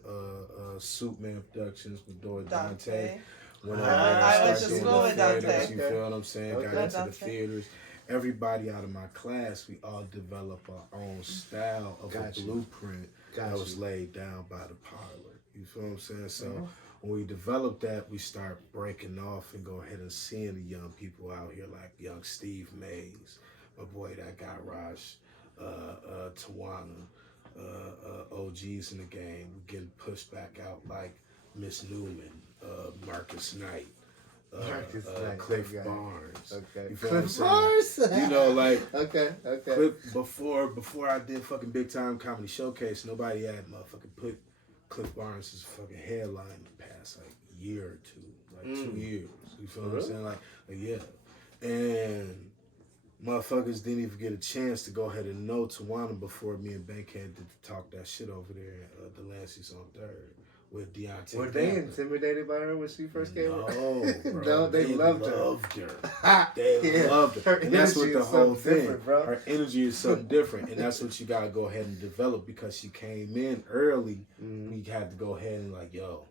Suitman Productions, my boy Dante. When I went to started school doing with the theaters, Dante. You feel what I'm saying? Okay. Got into Dante. the theaters. Everybody out of my class, we all develop our own style of Gotcha. a blueprint that was Gotcha. laid down by the Parlor. You feel what I'm saying? So when we develop that, we start breaking off and go ahead and seeing the young people out here like young Steve Mays, my boy that got Raj, Tawana, OGs in the game. We're getting pushed back out like Miss Newman, Marcus Knight. Cliff okay. Barnes. Okay. You feel what I'm Cliff saying? Barnes? You know, like Okay. Cliff before I did fucking Big Time Comedy Showcase, nobody had motherfucking put Cliff Barnes as fucking headline the past like year or two, like 2 years. You feel what I'm saying? Like yeah, and motherfuckers didn't even get a chance to go ahead and know Tawana before me and Bankhead did talk that shit over there at the Lancey's on 3rd. With Deontay. Were they intimidated by her when she first came out? No, bro. No, they loved her. They loved her. And that's what the whole thing. Bro. Her energy is something different. And that's what you got to go ahead and develop because she came in early. We had to go ahead and like, yo,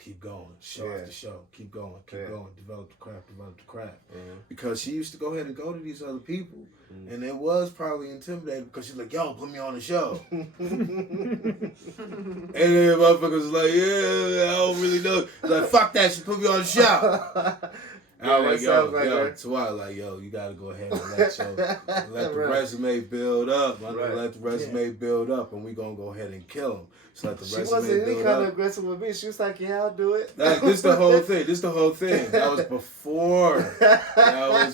keep going. Show after show. Keep going. Keep going. Develop the craft. Because she used to go ahead and go to these other people. And it was probably intimidating because she's like, yo, put me on the show. And then motherfuckers was like, yeah, I don't really know. He's like, fuck that, she put me on the show. And I was like, so I like, yo, you gotta go ahead and let the resume build up. Let the resume build up, and we gonna go ahead and kill him. So let the resume build up. She wasn't any kind of aggressive with me. She was like, yeah, I'll do it. Like, this the whole thing. That was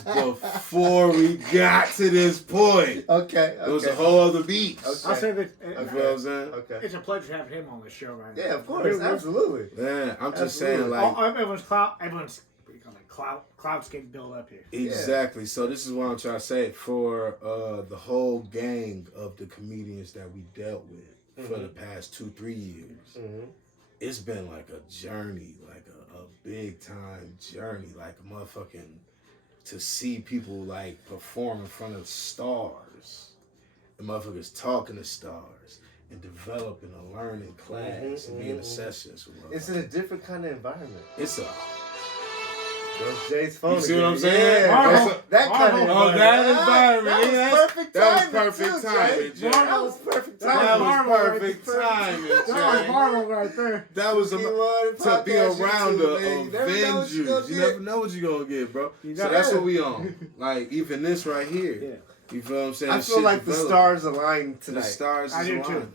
before. We got to this point. Okay. It was a whole other beat. I'll say that. You know what I'm saying? Okay. It's a pleasure having him on the show right now. Yeah, of course, absolutely. Man, I'm just saying, like, everyone's clout's getting built up here. Exactly. So this is what I'm trying to say. For the whole gang of the comedians that we dealt with for the past 2-3 years, it's been like a journey, like a big time journey, like a motherfucking to see people like perform in front of stars, and motherfuckers talking to stars. And developing a learning class and being in sessions. It's in a different kind of environment. It's a Jay's phone. You see what I'm saying? Yeah. That kind of environment. That environment. That was perfect timing. That was perfect timing, Jay. That was perfect timing. That was perfect timing, That was Marvel right there. That was to be around the Avengers. You never know what you're going to get, bro. So that's what we on. Like, even this right here. Yeah. You feel what I'm saying? I feel like the stars aligned tonight. The stars I do aligned. too.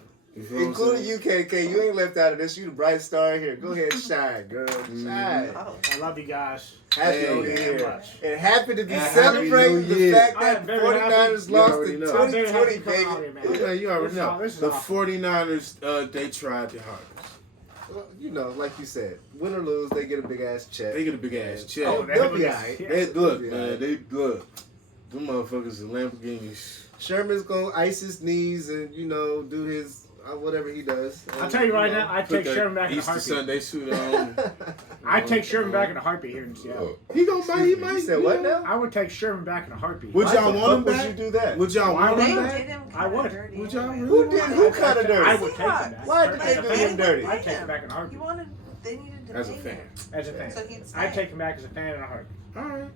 Including you, KK. You ain't left out of this. You the bright star here. Go ahead, shine, girl. Shine. I love you guys. Happy to be very here. much. And happy to be And celebrating Happy New the Year. fact I that am the very 49ers happy. lost You in already know. 2020, baby. Yeah, you already know. This is The awesome. 49ers, they tried their hardest. Well, you know, like you said, win or lose, they get a big ass check. They get a big ass check. Oh, they'll be alright. Yeah. They look, Yeah. man. They look. Them motherfuckers are Lamborghinis. Sherman's gonna ice his knees and do his whatever he does. I'll tell you right now, I'd take Sherman back in a Easter heartbeat. Sunday suit on. I'd take Sherman back in a heartbeat here in Seattle. He might. You said what now? I would take Sherman back in a heartbeat. Would y'all Why want him the fuck back? would you do that? Would y'all want They him did back? him I kind would. of dirty. Would y'all Who really? kind of dirty? I would take him back. Why did they do him dirty? I'd take him back in a heartbeat. They needed to As a pay fan. him. As a fan. So he'd stay. I'd take him back as a fan in a heartbeat. All right.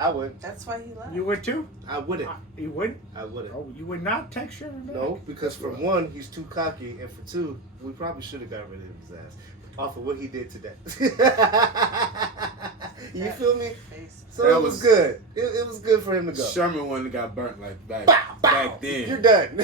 I would. That's why he left. You would too? I wouldn't. You wouldn't? I wouldn't. Oh, you would not take Sherman back? No, because for one, he's too cocky, and for two, we probably should have got rid of his ass off of what he did today. You feel me? Face. So That it was good. It was good for him to go. Sherman wouldn't have got burnt like back then. You're done.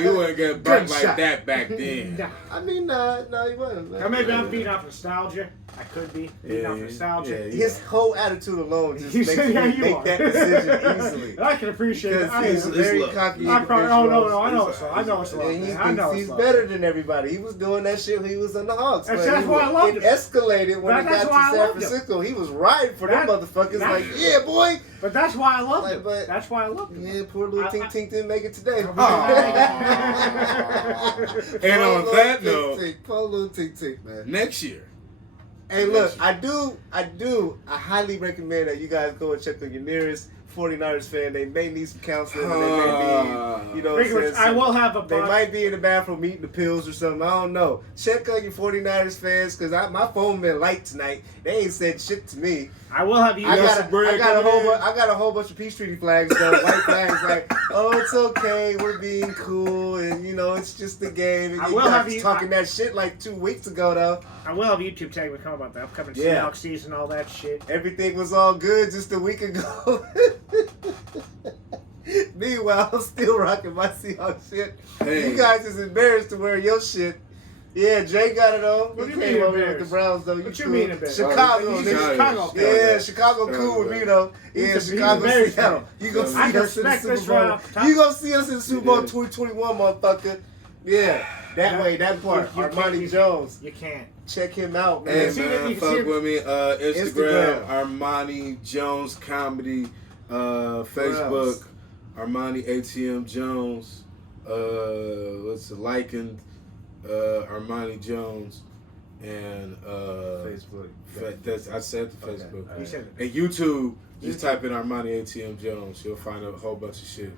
He wouldn't get burnt Good like shot. that back then. Nah. I mean, no, he wasn't. Or maybe I'm beating off nostalgia. I could be beating off nostalgia. Yeah. His whole attitude alone just You makes said, me yeah, you make are. that decision easily. I can appreciate it. Because he's a very look. cocky I probably, oh individual. no, I know it's love. I know it's love. And he I know thinks it's he's love. better than everybody. He was doing that shit when he was on the Hawks. That's but why I loved it him. escalated when he That's got why I to San loved him. Francisco. He was riding for them motherfuckers like, yeah, boy. But that's why I loved Like, him. but- That's why I loved him. Yeah, poor little Tink Tink didn't make it today. And on that note, Poor little Tink Tink, man. next year. Hey, look, I highly recommend that you guys go and check on your nearest 49ers fan. They may need some counseling. They may be, you know what I'm saying? I will have a They might be in the bathroom eating the pills or something. I don't know. Check on your 49ers fans because my phone been light tonight. They ain't said shit to me. I will have you. I got bread a whole bunch of peace treaty flags though, white flags like, oh, it's okay, we're being cool, and you know it's just a game. And I you will guys have was you- talking that shit like 2 weeks ago though. I will have a YouTube tag come about the upcoming Yeah. Seahawks season, all that shit. Everything was all good just a week ago. Meanwhile, I'm still rocking my Seahawks shit. Hey. You guys is embarrassed to wear your shit. Yeah, Jay got it on. What He do you came mean over with embarrassed? the Browns though. What you cool. mean embarrassed? Chicago, He's nigga. a Chicago fan. Yeah, Chicago cool with me though. Yeah, He's Chicago very Seattle. You gonna I see can us in the respect this Super Bowl. right off the top. You gonna see us in the Super Bowl Yeah. 2021, motherfucker. Yeah, that way, that part. You can't- Armani Jones. You can't. Check him out, man. Hey see man, that- you can fuck see- with me. Instagram, Instagram. Armani Jones Comedy. Facebook, else? Armani ATM Jones. What's it, liking Armani Jones and Facebook. I said the Okay, Facebook. all You right. said it. And YouTube, just type in Armani ATM Jones. You'll find a whole bunch of shit.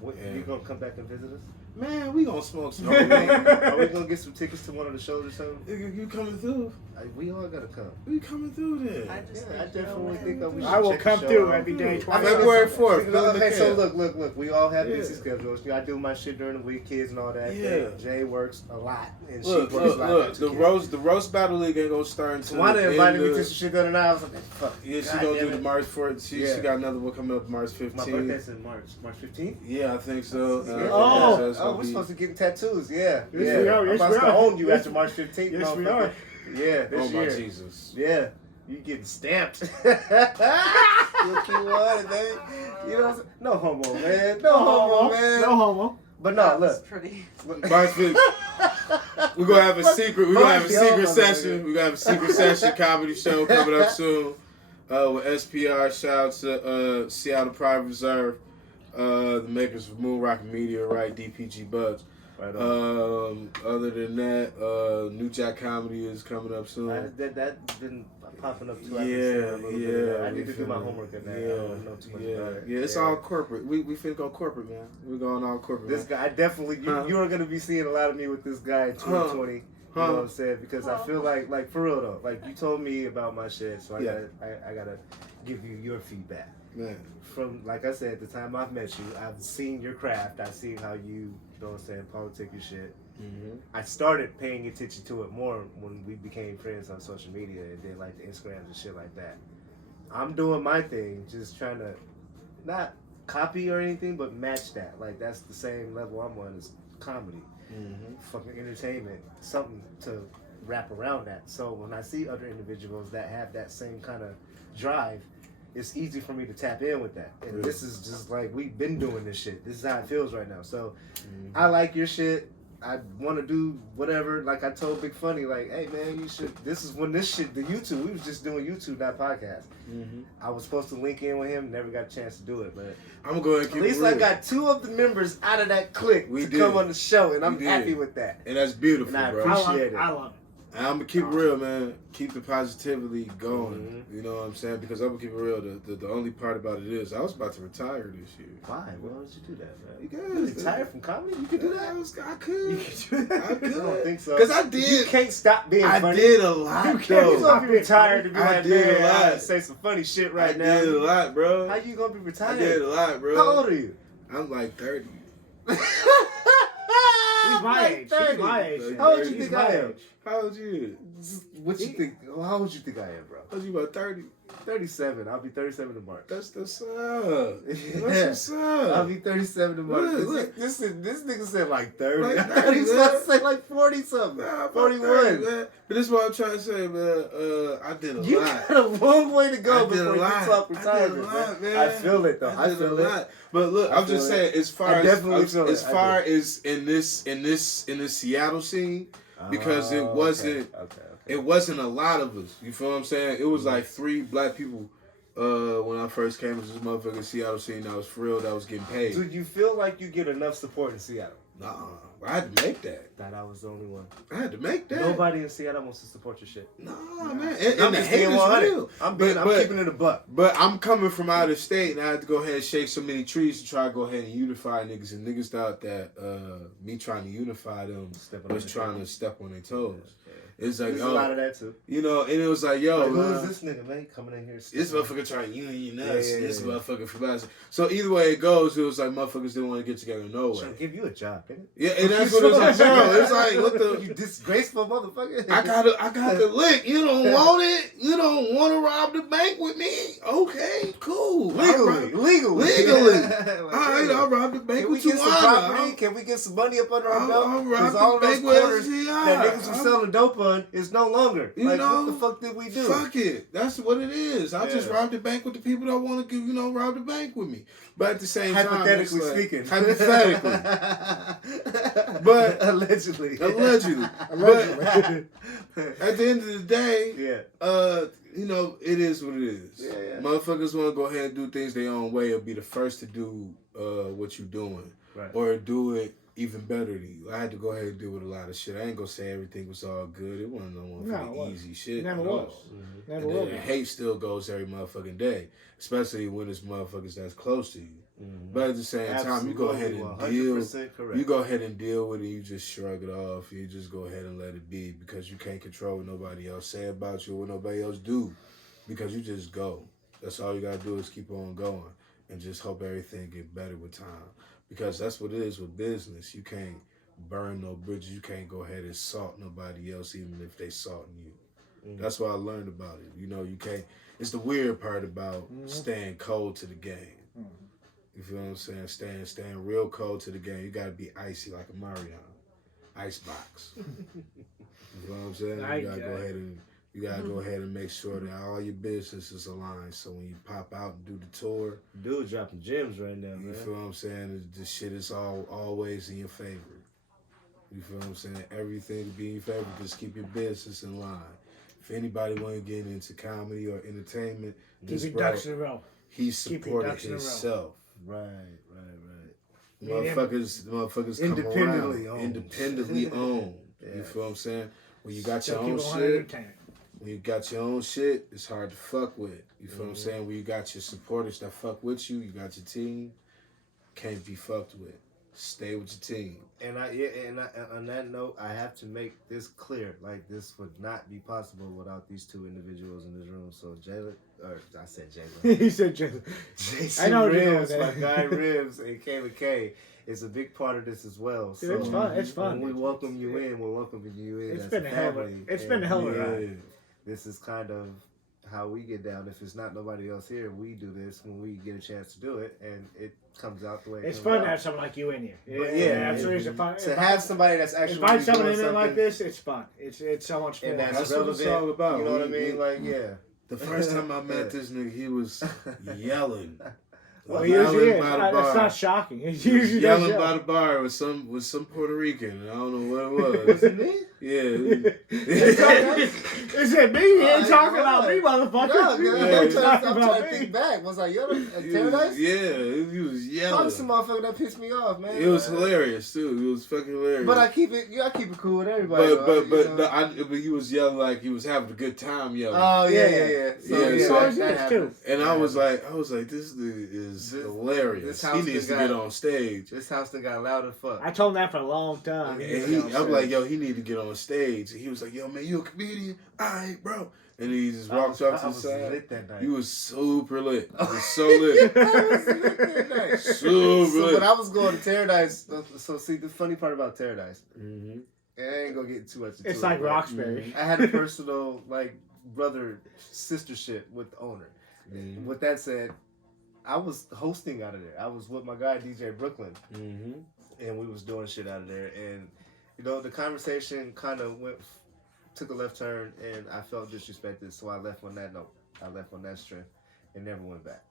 What, you gonna come back and visit us? Man, we gonna smoke some. Are we gonna get some tickets to one of the shows or something? You coming through? We all gotta come. We coming through then. I just Yeah, I need to know definitely when. think we should I will check come the show through out. every day, I mean, February 4th. Okay, so Bill look. We all have busy Yeah. schedules. I do my shit during the week, kids and all that. Yeah. Jay works a lot, and Look, she works a lot. look. with The kids. roast battle league ain't gonna start until. Wanda invited me end to of- some shit the other night. I was like, fuck. Yeah, she God gonna damn do the it. March 4th. She Yeah. got another one coming up March 15th. My birthday's in March 15th. Yeah, I think so. Yeah. So it's gonna we're be- supposed to get tattoos. Yeah, Yes, yeah. we are. I'm Yes, about we to are. own you Yes, after March 15th. yes, we motherfucker. are. Yeah, this Oh my year. Jesus. Yeah, you getting stamped. You Q1, baby. You know, what I'm saying? No homo, man. No homo, man. No homo. But no, That's look. pretty. March 15th. We're gonna have a secret. We're gonna have a Fuck secret y'all, session. motherfucker. We're gonna have a secret session comedy show coming up soon. With SPR. Shout out to Seattle Private Reserve, the makers of Moon Rock Media, right? DPG Bugs. Right on. Other than that, New Jack Comedy is coming up soon. That's been popping up too. Yeah, I yeah. need to do my homework on that. I don't know too much about it. Yeah, it's all corporate. We finna go corporate, man. We're going all corporate. This man. guy, I definitely, you are going to be seeing a lot of me with this guy in 2020. You know what I'm saying? Because I feel like for real though, like you told me about my shit, so I gotta give you your feedback. Man. From, like I said, the time I've met you, I've seen your craft. I've seen how you know what I'm saying, politic your shit. Mm-hmm. I started paying attention to it more when we became friends on social media and did like the Instagrams and shit like that. I'm doing my thing, just trying to not copy or anything, but match that. Like that's the same level I'm on as comedy, fucking entertainment, something to wrap around that. So when I see other individuals that have that same kind of drive, it's easy for me to tap in with that. And this is just like, we've been doing this shit. This is how it feels right now. So I like your shit. I want to do whatever. Like I told Big Funny, like, hey man, you should. This is when this shit, the YouTube. We was just doing YouTube, not podcast. I was supposed to link in with him, never got a chance to do it. But I'm gonna go ahead and keep at least it real. I got 2 of the members out of that clique to come on the show, and I'm happy with that. And that's beautiful, And I bro. appreciate it. I love it. And I'm gonna keep it real, man. Keep the positivity going. You know what I'm saying? Because I'm gonna keep it real. The only part about it is I was about to retire this year. Why? Why would you do that, man? Because You retired from comedy? You could do that? I could. You could do that? I could. I don't think so. Because I You did. can't stop being I funny. did a lot, You can't though. be retired to be I like, did man, a lot. I gotta say some funny shit right I now. did a lot, bro. How you gonna be I retired? did a lot, bro. How old are you? I'm like 30. He's my age. He's my age. How old you He's think my I am? age. How old you? What you think? How old you think I am, bro? How old you, about 30? 37. I'll be 37 in March. That's the up. That's what's up. I'll be 37 in March. Look. This nigga said like 30. Like I thought he was about to say like 40 something. Nah, 41. 30, man. But this is what I'm trying to say, man. I did a You lot. got a long way to go I did before a you lot. talk I did a retirement, lot, man. man. I feel it though. I did feel a it. lot. But look, I I'm just feel saying, it. as far I definitely feel it. as far as in this Seattle scene, because it wasn't it wasn't a lot of us. You feel what I'm saying? It was like 3 black people when I first came to this motherfucking Seattle scene. That was for real. That was getting paid. Do you feel like you get enough support in Seattle? Nah, I had to make that. That I was the only one. I had to make that. Nobody in Seattle wants to support your shit. Nah, man. And I'm the just hate being is 100. real. I'm But keeping it a buck. But I'm coming from out of state, and I had to go ahead and shake so many trees to try to go ahead and unify niggas. And niggas thought that me trying to unify them was trying to step on their toes. It's like, There's a lot of that too. You know, and it was like, yo, like, who is this nigga, man? Coming in here. This motherfucker trying to union us. Yeah. This motherfucker from us. So either way it goes, it was like motherfuckers didn't want to get together no way. Trying to give you a job, nigga. Yeah, and that's what it's like, bro. It's like, what the... You disgraceful motherfucker. I got the lick. You don't want it? You don't want to rob the bank with me? Okay, cool. Legally. All right, I'll rob the bank with you. Can we get some money up under our belt? I'll Because rob all the those bank with quarters that niggas were selling dope on is no longer. You like, know, what the fuck did we do? Fuck it. That's what it is. I just robbed the bank with the people that want to, rob the bank with me. But at the same time, hypothetically speaking. Hypothetically. But allegedly. But at the end of the day, it is what it is. Yeah. Motherfuckers want to go ahead and do things their own way or be the first to do what you're doing. Right. Or do it even better than you. I had to go ahead and deal with a lot of shit. I ain't gonna say everything was all good. It wasn't no easy shit. Never was. Never will. The hate still goes every motherfucking day, especially when it's motherfuckers that's close to you. Mm-hmm. But at the same time, you go ahead and deal. You go ahead and deal with it. You just shrug it off. You just go ahead and let it be because you can't control what nobody else say about you or what nobody else do. Because you just go. That's all you gotta do is keep on going and just hope everything get better with time. Because that's what it is with business. You can't burn no bridges. You can't go ahead and salt nobody else, even if they salting you. Mm-hmm. That's what I learned about it. You can't. It's the weird part about staying cold to the game. Mm-hmm. You feel what I'm saying? Staying real cold to the game. You gotta be icy like a Marion, icebox. You feel what I'm saying? You gotta go ahead and make sure that all your business is aligned. So when you pop out and do the tour, dude, dropping gems right now, man. You feel what I'm saying? This shit is always in your favor. You feel what I'm saying? Everything to be in your favor. Just keep your business in line. If anybody want to get into comedy or entertainment, keep your ducks in a row. He supported himself. Right. Motherfuckers independently owned. You feel what I'm saying? When you got your own shit. When you got your own shit, it's hard to fuck with. You feel what I'm saying? When you got your supporters that fuck with you, you got your team, can't be fucked with. Stay with your team. And on that note, I have to make this clear. Like, this would not be possible without these two individuals in this room. So I said Jalen. He said Jalen. Jason I know Ribbz, my guy Ribbz, and K is a big part of this as well. Dude, so it's fun. It's fun. When we welcome you in, we're welcoming you in. It's been a hell of a ride. This is kind of how we get down. If it's not nobody else here, we do this when we get a chance to do it, and it comes out the way it's fun to have someone like you in here. Absolutely. To have somebody that's actually invite someone in like this, it's fun. It's so much fun. And that's relevant. What it's all about. You know what I mean? Like, the first time I met this nigga, he was yelling. Well, usually is. That's not shocking. He's usually yelling by the bar with some Puerto Rican. And I don't know what it was. Was it me? Yeah. Is it me? He ain't talking about me, motherfucker. I'm trying to think back. Was I yelling at Paradise? Yeah, he was yelling. Probably some motherfucker that pissed me off, man. It was hilarious too. It was fucking hilarious. But I keep it cool with everybody. But he was yelling like he was having a good time yelling. Oh yeah. So that happens. And I was like, this dude is hilarious. He needs to get on stage. This house that got loud as fuck. I told him that for a long time. And I'm like, yo, he need to get on stage. And he was like, yo, man, you a comedian? All right, bro. And he just walked up to the side. Lit that night. He was super lit. He was so lit. I was lit that night. Super lit. When I was going to Paradise, so see, the funny part about Paradise, And I ain't gonna get too much into It's it. like but Roxbury. I had a personal like brother sistership with the owner. With that said, I was hosting out of there. I was with my guy DJ Brooklyn, and we was doing shit out of there. And you know, the conversation kind of took a left turn, and I felt disrespected, so I left on that note. I left on that strength, and never went back.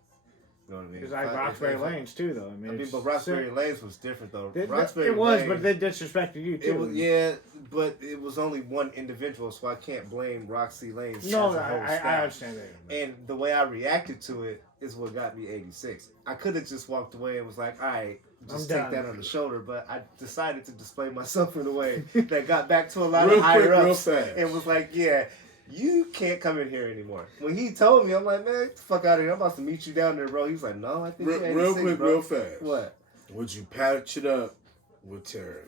You know what I mean? It's like Roxbury Lanes too, though. I mean, but Roxbury Lanes was different though. It was, Lanes, but they disrespected you too. It was, yeah, but it was only one individual, so I can't blame Roxy Lanes. No, as a whole I staff. understand that. And the way I reacted to it is what got me 86. I could have just walked away and was like, all right, just take that on the shoulder. But I decided to display myself in a way that got back to a lot of higher ups and was like, yeah, you can't come in here anymore. When he told me, I'm like, man, get the fuck out of here. I'm about to meet you down there, bro. He was like, no, I think you're 86, real quick, bro. real fast. What? Would you patch it up with Terry?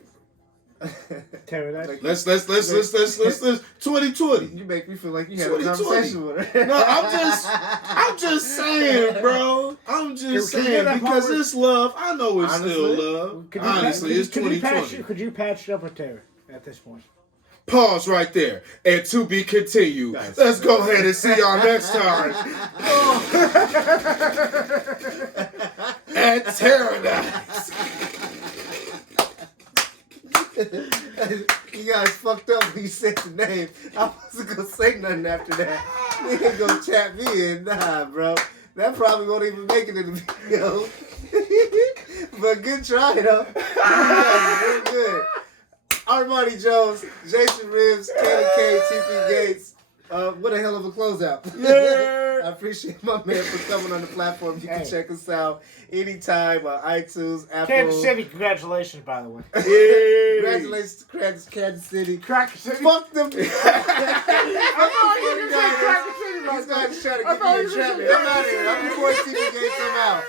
Terry, that's... Let's 2020. You make me feel like you had a conversation with her. No, I'm just saying, bro. I'm just saying because it's love. I know it's still love. Honestly, it's 2020. Could you patch it up with Terry at this point? Pause right there. And to be continued. Let's go ahead and see y'all next time. At Paradise. You guys fucked up when you said the name. I wasn't gonna say nothing after that. You ain't gonna chat me in. Nah, bro. That probably won't even make it in the video. But good try, though. Real good. Armani Jones, JRibbz, KDK, TPGates. What a hell of a closeout. Yeah. I appreciate my man for coming on the platform. You can check us out anytime on iTunes, Apple. Kansas City, congratulations, by the way. Yeah. Congratulations to Kansas City. Cracker City. Fuck them. I thought you were going to say Cracker City. He's going to try to get me in trouble. I'm out of here. I'm your boy TPGates. I'm out.